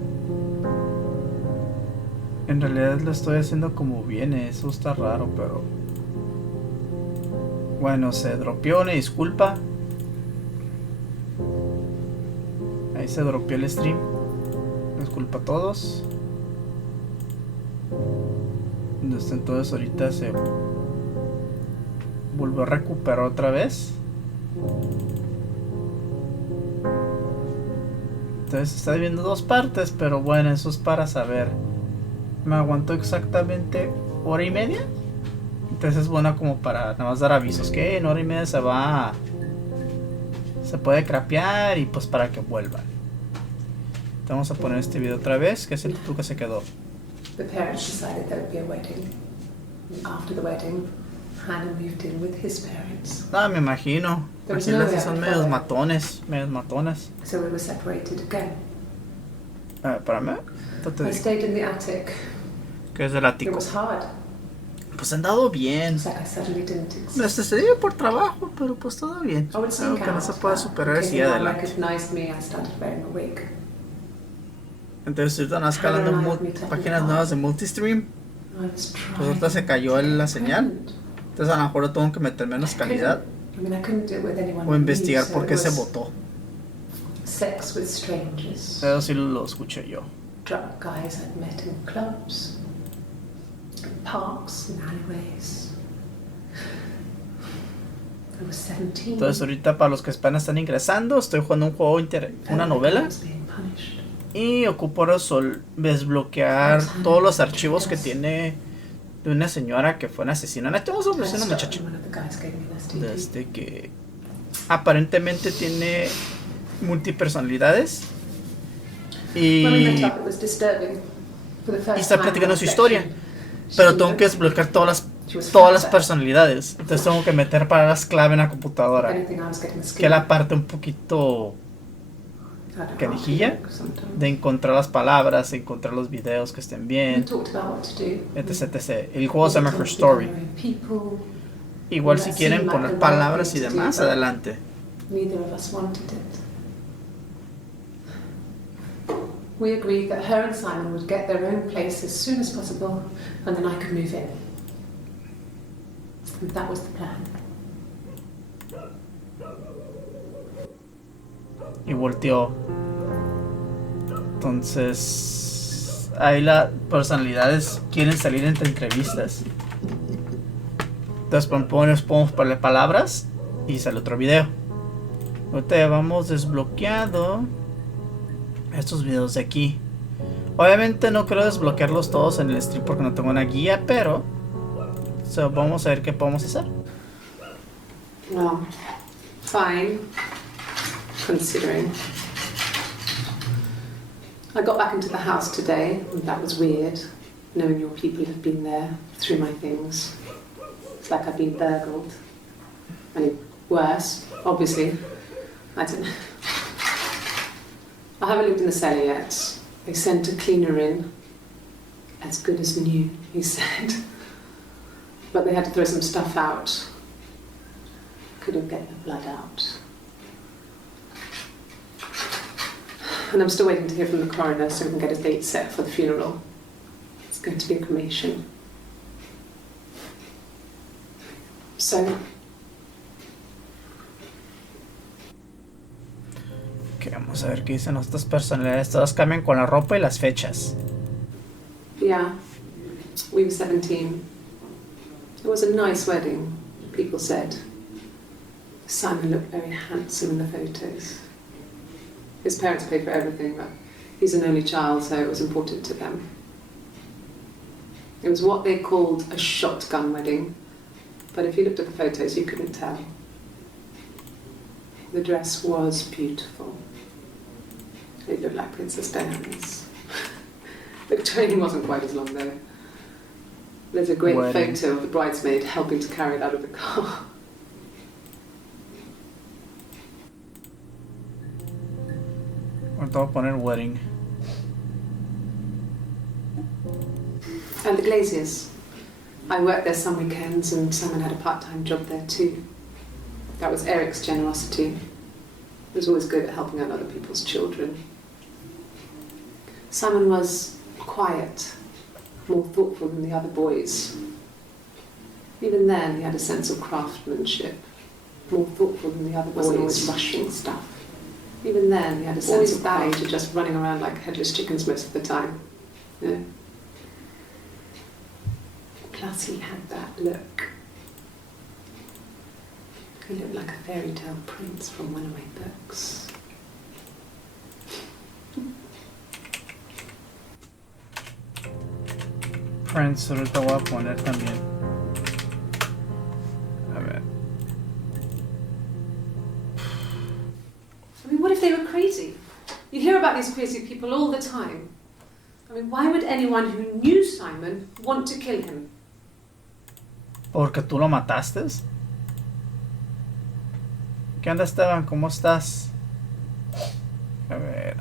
En realidad lo estoy haciendo como viene. Eso está raro, pero... Bueno, se dropeó, una disculpa. Ahí se dropeó el stream. Disculpa a todos. Entonces ahorita se volvió a recuperar otra vez. Entonces está viendo 2 partes, pero bueno, eso es para saber. Me aguantó exactamente 1 hora y media. Entonces es bueno como para nada más dar avisos que en 1 hora y media se puede crapear y pues para que vuelvan. Te vamos a poner este video otra vez, que es el tuto que se quedó. The parents decided there would be a wedding. After the wedding, Hannah moved in with his parents. Ah, me imagino. Aquí las son medios matones, So we were separated again. Espérame. I stayed in the attic. ¿Qué es el It ático? was hard. Pues han dado bien. It's like I suddenly didn't exist. Se dio por trabajo, pero pues todo bien. I would Algo sneak que no out, se puede but superar in es case ir anyone adelante. recognized me, I started wearing a wig. Entonces ahorita nos escalando páginas nuevas de Multistream. I was Pues trying. ahorita se cayó la señal. Entonces a lo mejor tengo que meter menos calidad. I mean, I couldn't do it with anyone O investigar new, so por qué it se was botó. sex with strangers. Eso sí lo escuché yo. Drug guys I'd met in clubs, in parks and alleyways. I was 17. Entonces ahorita para los que están ingresando, estoy jugando un juego, una novela. Y ocupo desbloquear todos los archivos que tiene de una señora que fue una asesina. Estamos hablando de una muchacha que aparentemente tiene multipersonalidades y está platicando su historia, pero tengo que desbloquear todas las personalidades. Entonces tengo que meter palabras clave en la computadora, que es la parte un poquito canijilla de encontrar las palabras, encontrar los videos que estén bien, etc. El juego se llama Her Story. Igual si quieren poner palabras y demás, adelante. We agreed that her and Simon would get their own place as soon as possible, and then I could move in. And that was the plan. Y volteó. Entonces ahí las personalidades quieren salir entre entrevistas. Entonces podemos ponerle palabras y sale otro video. Ahorita ya vamos desbloqueado estos videos de aquí. Obviamente no quiero desbloquearlos todos en el stream porque no tengo una guía, pero vamos a ver qué podemos hacer. Well, fine, considering. I got back into the house today, and that was weird, knowing your people have been there through my things. It's like I've been burgled. I mean, worse, obviously. I don't know. I haven't looked in the cellar yet. They sent a cleaner in. As good as new, he said. But they had to throw some stuff out. Couldn't get the blood out. And I'm still waiting to hear from the coroner so we can get a date set for the funeral. It's going to be a cremation. So... Ok, vamos a ver qué dicen estas personalidades. Todas cambian con la ropa y las fechas. Yeah, we were 17. It was a nice wedding, people said. Simon looked very handsome in the photos. His parents paid for everything, but he's an only child, so it was important to them. It was what they called a shotgun wedding, but if you looked at the photos, you couldn't tell. The dress was beautiful. It looked like Princess Diana's. The training wasn't quite as long, though. There's a great photo of the bridesmaid helping to carry it out of the car. Ahorita voy a poner wedding. And the Glaziers. I worked there some weekends and Simon had a part-time job there too. That was Eric's generosity. He was always good at helping out other people's children. Simon was quiet, more thoughtful than the other boys. Even then, he had a sense of craftsmanship, more thoughtful than the other boys. Wasn't always rushing stuff. Even then, he had a sense of balance to just running around like headless chickens most of the time. You know? Plus, he had that look. He looked like a fairy tale prince from one of my books. Prince, ahorita voy a poner también. A ver. I mean, what if they were crazy? You hear about these crazy people all the time. I mean, why would anyone who knew Simon want to kill him? ¿Porque tú lo mataste? ¿Qué onda, Esteban? ¿Cómo estás? A ver,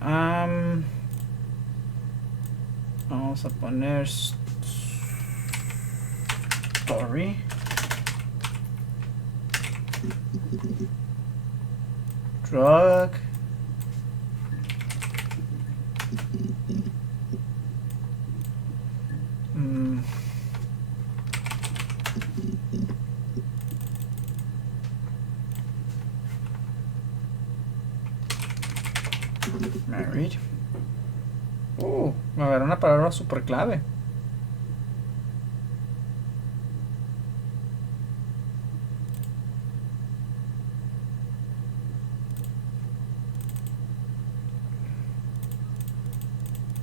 vamos a poner story. Drug. palabra super clave.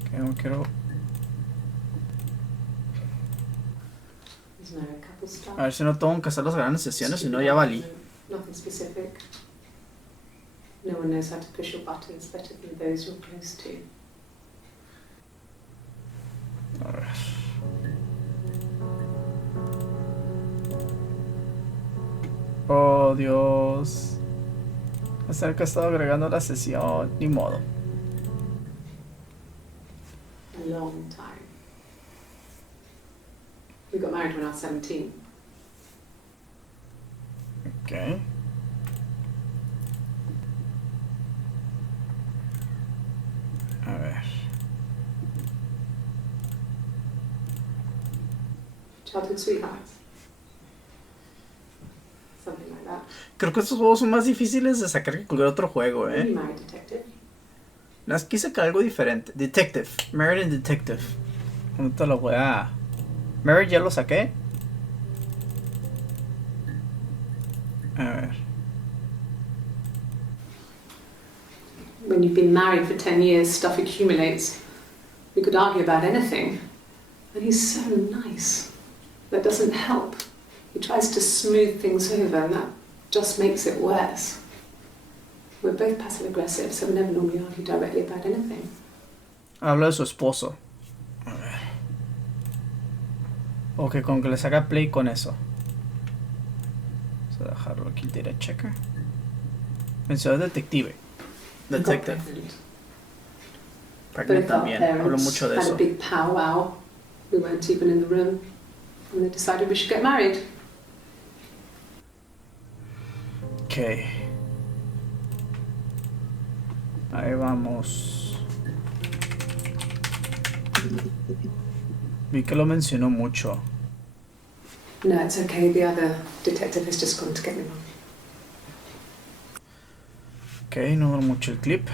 Que no quiero. There's no couple stuff. A ver si no tengo que hacer las grandes sesiones, si no ya valí. Nothing specific. No one knows how to push your buttons better than those you're close to. A ver. Oh, Dios. Hacer que he estado agregando la sesión. Ni modo. A long time. We got married when I was 17. Ok. A ver. Childhood sweethearts. Something like that. Creo que estos juegos son más difíciles de sacar que cualquier otro juego, Were you married, detective? Las quise sacar algo diferente. Detective. Married and Detective. No te lo voy a... Married ya lo saqué. A ver. When you've been married for 10 years, stuff accumulates. We could argue about anything. And he's so nice. That doesn't help. He tries to smooth things over, and that just makes it worse. We're both passive aggressive, so we never normally argue directly about anything. Habla de su esposo. A ver. Ok, con que le saca play con eso. Vamos a dejarlo aquí, data checker. Mencionó detective. Detective. Pregnant Both our también. Hablo parents mucho de had eso. a big powwow. We weren't even in the room. And they decided we should get married. Ok. Ahí vamos. Vi que lo mencionó mucho. No, it's okay. The other detective has just gone to get me one. Ok, no veo mucho el clip.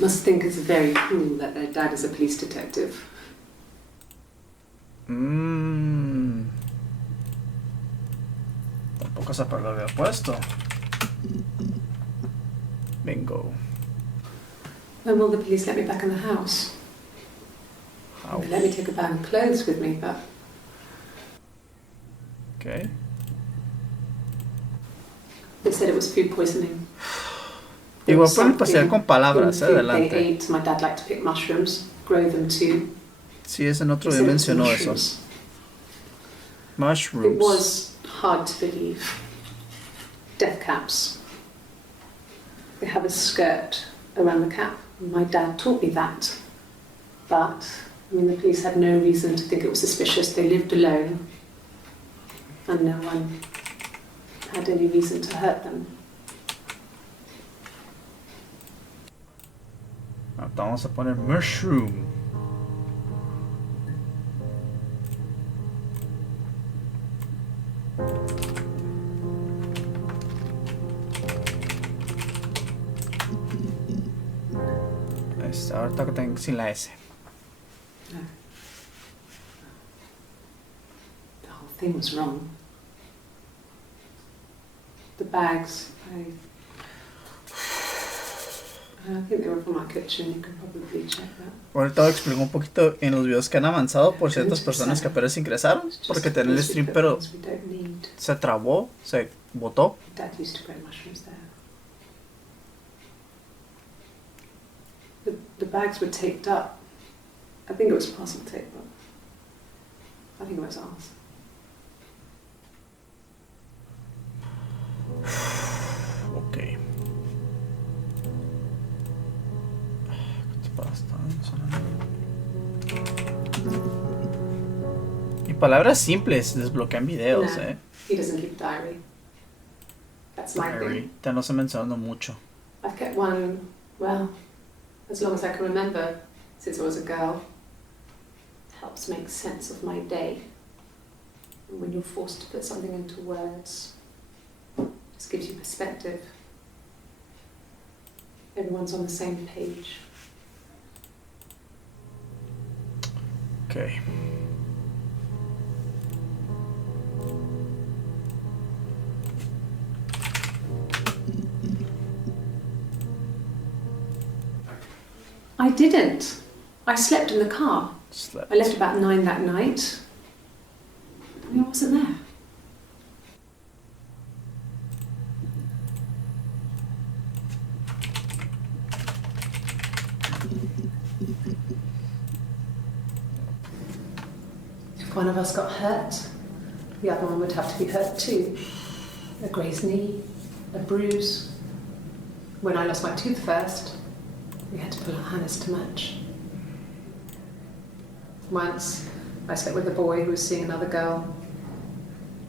Must think it's very cool that their dad is a police detective. Tampoco se lo había puesto. Bingo. When will the police let me back in the house? They let me take a bag of clothes with me, but Ok. they said it was food poisoning. Igual pueden pasear con palabras, in the food adelante. they ate. My dad liked to pick mushrooms, grow them too. Sí, ese en otro He día said it was mencionó eso. mushrooms. Mushrooms. It was hard to believe. Death caps. They have a skirt around the cap. My dad taught me that. But, I mean, the police had no reason to think it was suspicious. They lived alone. And no one had any reason to hurt them. Ahorita vamos a poner mushroom. Ahí está, ahorita que tengo sin la S. No. The whole thing was wrong. The bags, I think they were from our kitchen. You can probably check that. Ahorita voy a explicar un poquito en los videos que han avanzado por ciertas personas que apenas ingresaron. Porque tenía el stream pero We don't need. se trabó, se botó. Dad used to grow mushrooms there. The bags were taped up. I think it was parcel tape, but I think it was ours. Ok. ¿Qué te pasa? Y palabras simples desbloquean videos, No. He doesn't keep a diary. That's my thing. Ya no se mencionando mucho. I've kept one, well, as long as I can remember, since I was a girl. It helps make sense of my day. And when you're forced to put something into words, it just gives you perspective. everyone's on the same page. Okay. I didn't. I slept in the car. Slept. I left about 9 that night. I wasn't there. If one of us got hurt, the other one would have to be hurt too. A grazed knee, a bruise. When I lost my tooth first, we had to pull our harness to match. Once, I slept with a boy who was seeing another girl.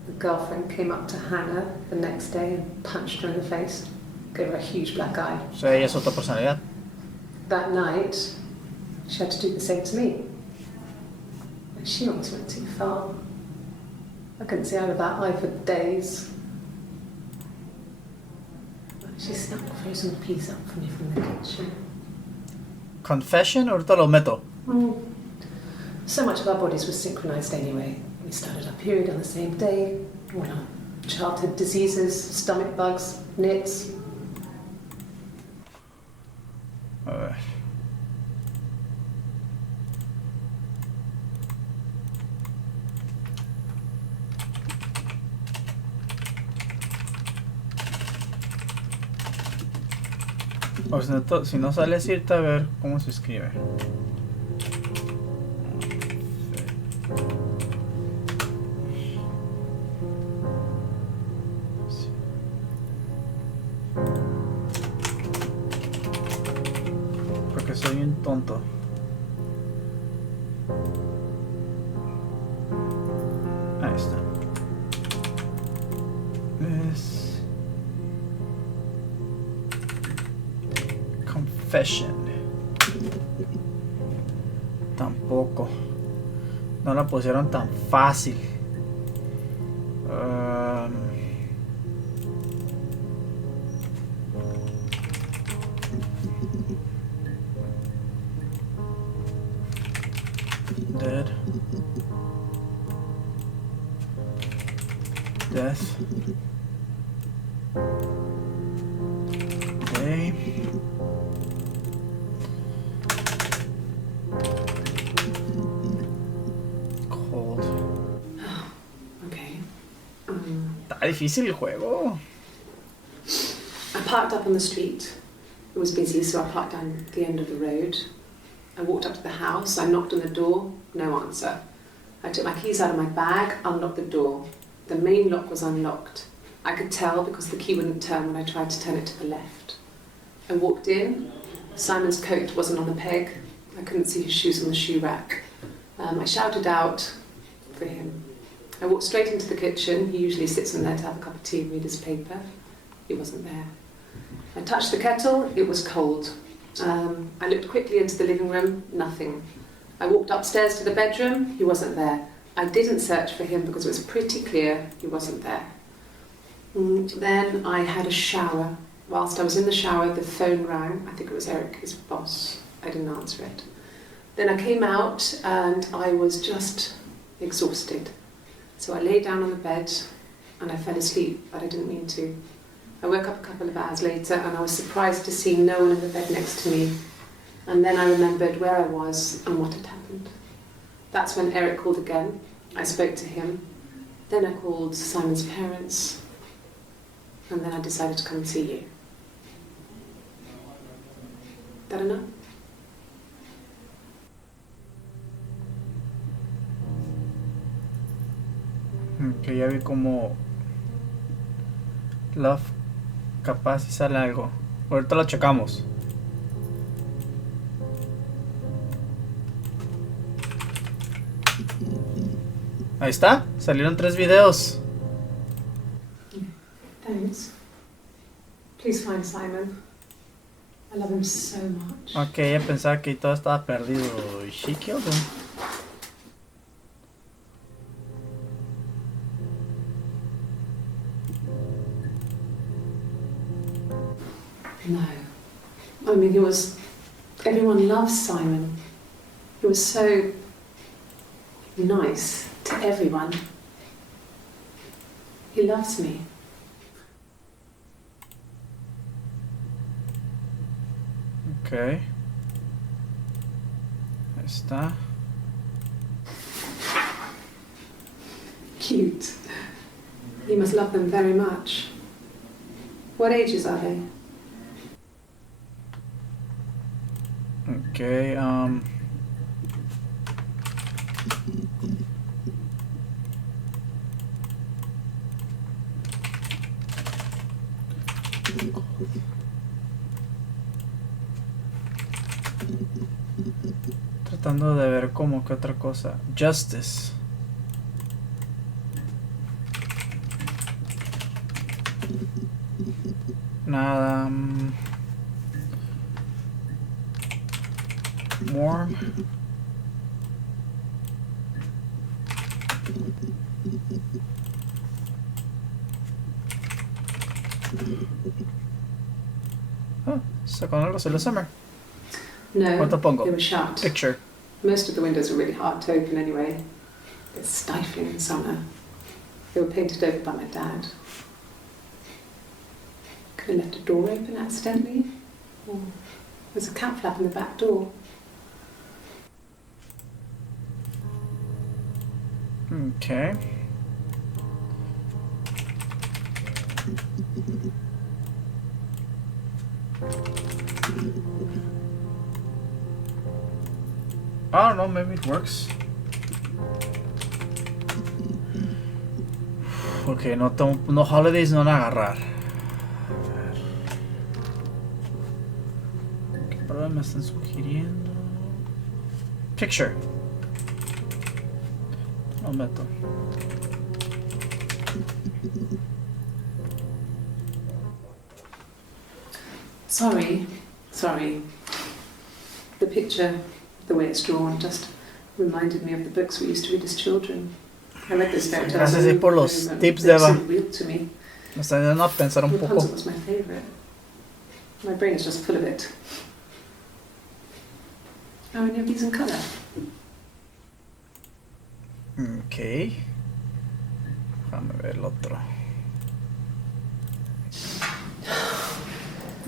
The girlfriend came up to Hannah the next day and punched her in the face, gave her a huge black eye. O sea, ella es otra personalidad. That night, she had to do the same to me. And she almost went too far. I couldn't see out of that eye for days. She snuck frozen peas up for me from the kitchen. Confession, ahorita lo meto. So much of our bodies were synchronized anyway. We started our period on the same day. All our childhood diseases, stomach bugs, nits. A ver. O si no sale Cirta, a ver cómo se escribe. Porque soy un tonto. Ahí está. Es confession. Tampoco. No la pusieron tan fácil. Dead. Death. Day. Cold. Okay. Está difícil el juego. I parked up on the street. It was busy, so I parked down the end of the road. I walked up to the house, I knocked on the door, no answer. I took my keys out of my bag, unlocked the door. The main lock was unlocked. I could tell because the key wouldn't turn when I tried to turn it to the left. I walked in, Simon's coat wasn't on the peg. I couldn't see his shoes on the shoe rack. I shouted out for him. I walked straight into the kitchen. He usually sits in there to have a cup of tea and read his paper. He wasn't there. I touched the kettle, it was cold. I looked quickly into the living room, nothing. I walked upstairs to the bedroom, he wasn't there. I didn't search for him because it was pretty clear he wasn't there. Then I had a shower. Whilst I was in the shower, the phone rang. I think it was Eric, his boss. I didn't answer it. Then I came out and I was just exhausted. So I lay down on the bed and I fell asleep, but I didn't mean to. I woke up a couple of hours later and I was surprised to see no one in the bed next to me. And then I remembered where I was and what had happened. That's when Eric called again. I spoke to him. Then I called Simon's parents. And then I decided to come and see you. That enough? Que ya vi como Love, capaz si sale algo. Ahorita lo checamos. Ahí está, salieron 3 videos. Thanks. Please find Simon. I love him so much. Ok, ella pensaba que todo estaba perdido. She killed him. No. I mean, everyone loves Simon. He was so nice to everyone. He loves me. Ok. Ahí está. Cute. You must love them very much. What ages are they? Ok, tratando de ver como que otra cosa. Justice. Nada. Warm. Oh, sacando algo de Summer. No, ¿Cuánto pongo? they were shut. Picture. Most of the windows are really hard to open anyway. It's stifling in summer. They were painted over by my dad. Could have left a door open accidentally. Or there's a cat flap in the back door. Okay. I don't know, maybe it works. Okay, no holidays no van a agarrar. ¿Qué problema me están sugiriendo? Picture. No meto. Sorry. The picture, the way it's drawn, just reminded me of the books we used to read as children. I read those fairy tales. Gracias por los tips, They Deva. seemed real to me. Me está ayudando a pensar un Rapunzel poco. was my favourite. My brain is just full of it. Are any of these in colour? Okay. Déjame ver el otro.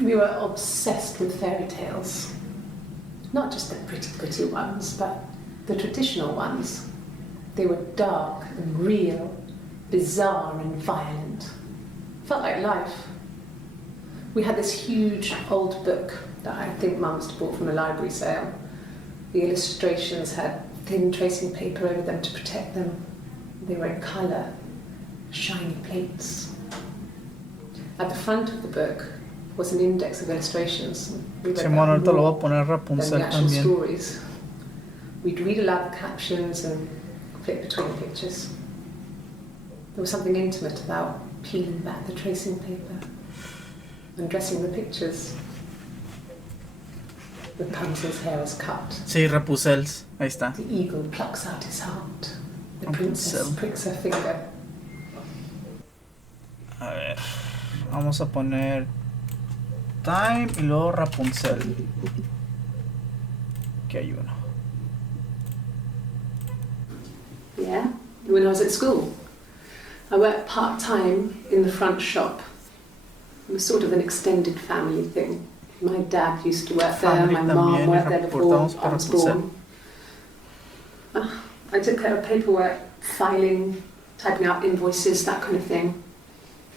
We were obsessed with fairy tales. Not just the pretty ones, but the traditional ones. They were dark and real, bizarre and violent. Felt like life. We had this huge old book that I think Mum must have bought from a library sale. The illustrations had thin tracing paper over them to protect them. They were in colour, shiny plates. At the front of the book was an index of illustrations. We read Simón, ahorita lo voy a more poner than Rapunzel the actual también. stories. We'd read aloud the captions and flip between pictures. There was something intimate about peeling back the tracing paper and dressing the pictures. Rapunzel's hair is cut. Sí, Rapunzel's. Ahí está. The eagle plucks out his heart. The Rapunzel. princess pricks her finger. A ver. Vamos a poner Time y luego Rapunzel. Que hay uno. Yeah, when I was at school. I worked part-time in the front shop. It was sort of an extended family thing. My dad used to work there, Family my mom también, worked there before reportamos I por was Rapunzel. born. I took care of paperwork, filing, typing out invoices, that kind of thing.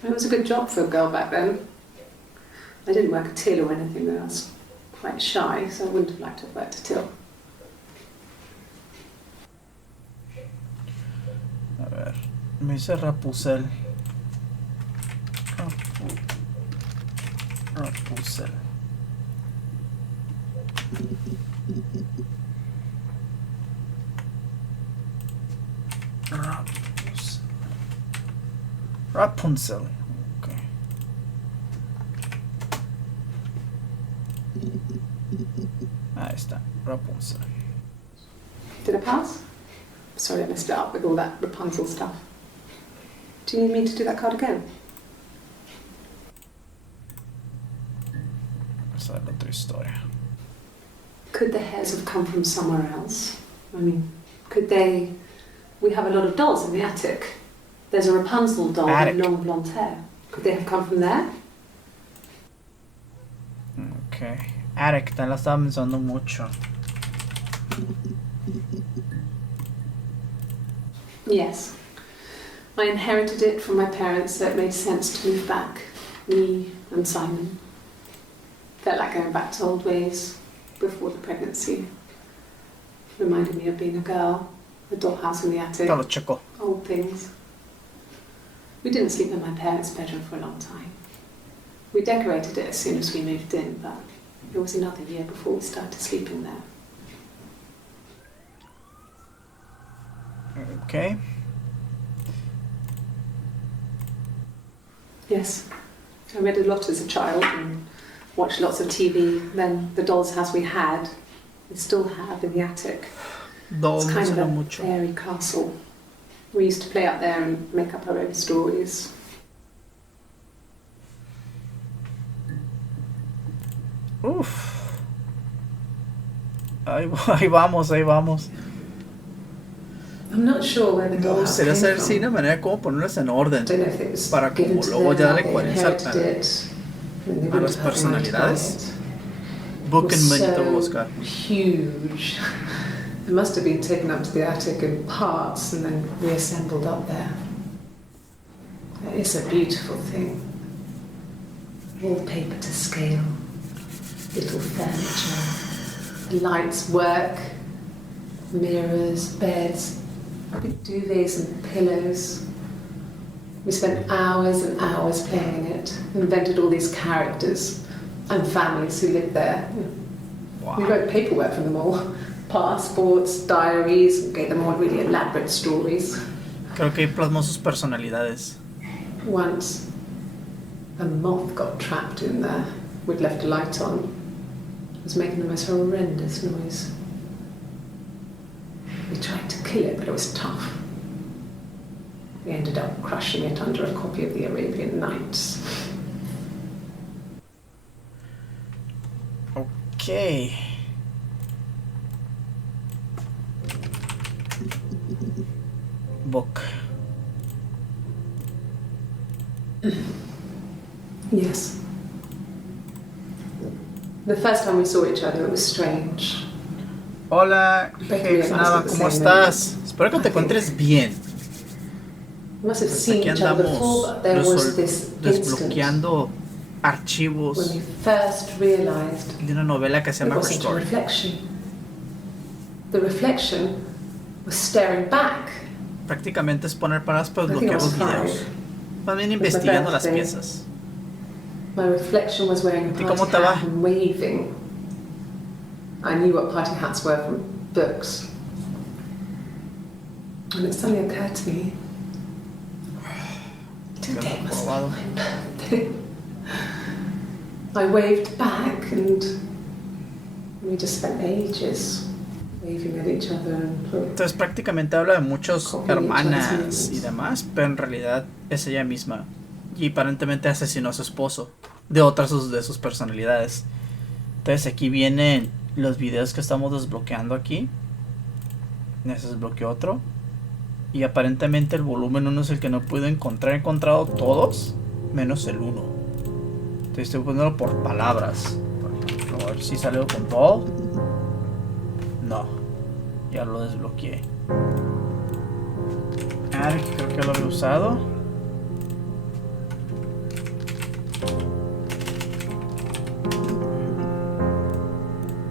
It was a good job for a girl back then. I didn't work a till or anything though. I was quite shy, so I wouldn't have liked to have worked a till. A ver. Me dice Rapunzel. Rapunzel. Rapunzel. Okay. Ahí está. Rapunzel. Did I pass? Sorry, I messed it up with all that Rapunzel stuff. Do you need me to do that card again? Pasar el otro otra historia. Could the hairs have come from somewhere else? I mean, could they... We have a lot of dolls in the attic. There's a Rapunzel doll Attic. with long blonde hair. Could they have come from there? Ok. Attic, te la estaba pensando mucho. Yes. I inherited it from my parents, so it made sense to move back. Me and Simon. Felt like going back to old ways before the pregnancy. Reminded me of being a girl, a dollhouse in the attic, Te lo checo. old things. We didn't sleep in my parents' bedroom for a long time. We decorated it as soon as we moved in, but it was another year before we started sleeping there. Ok. Yes, I read a lot as a child and watched lots of TV. Then the doll's house we had, we still have in the attic. Dolls It's me kind of suena a mucho. fairy castle. We used to play up there and make up our own stories. Uf. Ahí vamos, ahí vamos. I'm not sure where the Me dollhouse gustaría came saber from. si hay una manera de cómo ponerlas en orden. I don't know if it was Para given como to luego them, ya darle they coherencia inherited a- it, and they a wouldn't las have the right to buy personalidades. it. Búsquenme y te voy a It was buscar. so huge. It must have been taken up to the attic in parts and then reassembled up there. It's a beautiful thing. Wallpaper to scale, little furniture, the lights work, mirrors, beds, big duvets and pillows. We spent hours and hours playing in it, invented all these characters and families who lived there. We Wow. wrote paperwork for them all, passports, diaries, and gave them all really elaborate stories. Creo que ahí plasmó sus personalidades. Once, a moth got trapped in there. We'd left a light on. It was making the most horrendous noise. We tried to kill it, but it was tough. We ended up crushing it under a copy of the Arabian Nights. Ok. Book. Yes. The first time we saw each other, it was strange. Hola, Becky Hex and I Nava, said the ¿cómo same estás? Espero que te encuentres bien. We must have Pues seen aquí each other andamos before, but there was this instant desbloqueando when archivos we first realised de una novela que se it llama Her wasn't a Story. reflection. The reflection was staring back. Prácticamente es poner palabras para I think I desbloquear was los videos. 5. Más bien my investigando las birthday. piezas. My reflection was wearing a ¿Y cómo party te va? hat and waving. I knew what party hats were from books. And it suddenly occurred to me, today must be Probado. my birthday. I waved back and we just spent ages waving at each other and Entonces prácticamente habla de muchos Copying each hermanas other's y demás, pero en realidad es ella misma. Y aparentemente asesinó a su esposo de otras de sus personalidades. Entonces aquí vienen los videos que estamos desbloqueando aquí. Ya se desbloqueó otro. Y aparentemente el volumen 1 es el que no puedo encontrar. He encontrado todos menos el 1. Entonces estoy poniéndolo por palabras. Por ejemplo, a ver si salió con todo. No. Ya lo desbloqueé. Ah, creo que lo había usado.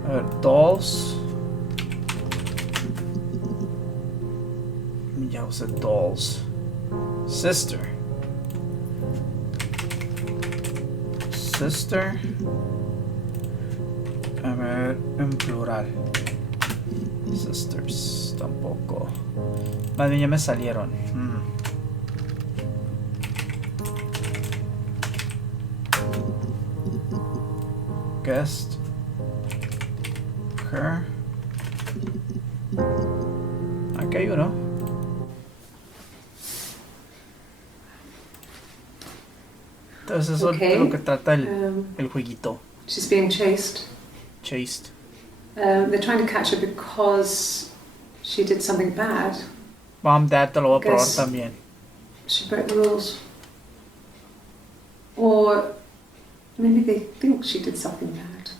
A ver, dolls. Ya usé dolls. Sister. Sister. A ver, en plural. Sisters, tampoco. Más bien ya me salieron. Guest. Her. Aquí hay uno. Entonces eso es de lo que trata el jueguito. She's being chased. Chased. They're trying to catch her because she did something bad. Mom, Dad, te lo voy a probar Guess- también. She broke the rules. Or maybe they think she did something bad.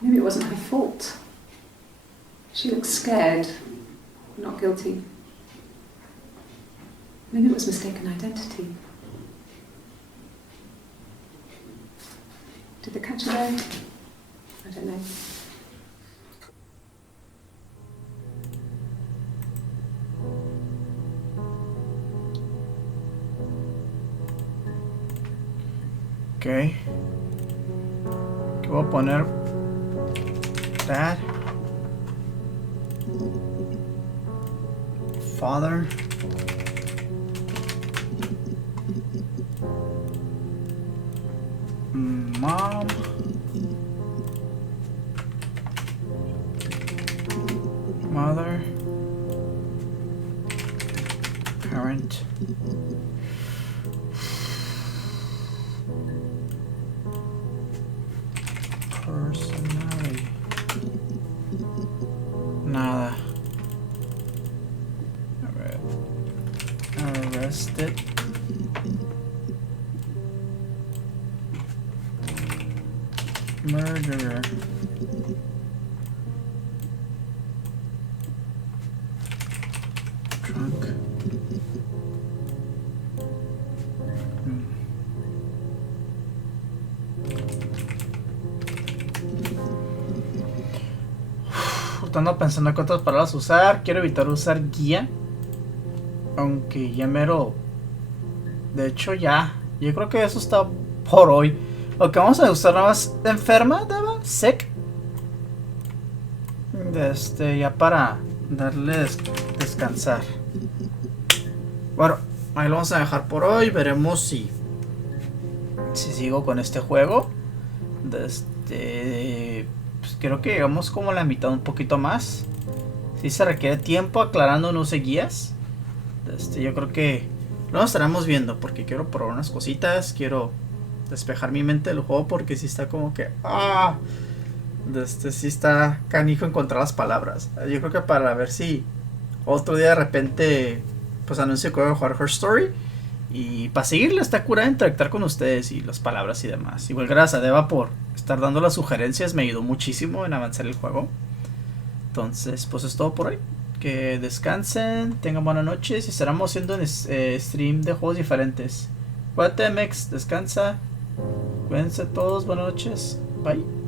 Maybe it wasn't her fault. She looks scared, not guilty. Maybe it was mistaken identity. Did they catch her there? I don't know. Ok. ¿Qué voy a poner? Dad. Father. Mom. Mother. Parent. Personality. Nada. Arrested. Murderer. Drunk. Ando pensando qué otras palabras usar. Quiero evitar usar guía. Aunque ya mero. De hecho ya. Yo creo que eso está por hoy. Lo que vamos a usar nada más enferma, ¿daba? Sick. Ya para darles descansar. Bueno, ahí lo vamos a dejar por hoy. Veremos si sigo con este juego. Pues creo que llegamos como a la mitad, un poquito más. Si se requiere tiempo aclarando, no use guías. Yo creo que lo estaremos viendo porque quiero probar unas cositas. Quiero despejar mi mente del juego porque si está como que sí está canijo encontrar las palabras. Yo creo que para ver si otro día de repente pues anuncio que voy a jugar Her Story y para seguirle está cura de interactuar con ustedes y las palabras y demás. Igual gracias a Deva por estar dando las sugerencias, me ayudó muchísimo en avanzar el juego. Entonces pues es todo por hoy. Que descansen, tengan buenas noches y estaremos haciendo stream de juegos diferentes. Cuídate, Mex, descansa. Cuídense todos, buenas noches. Bye.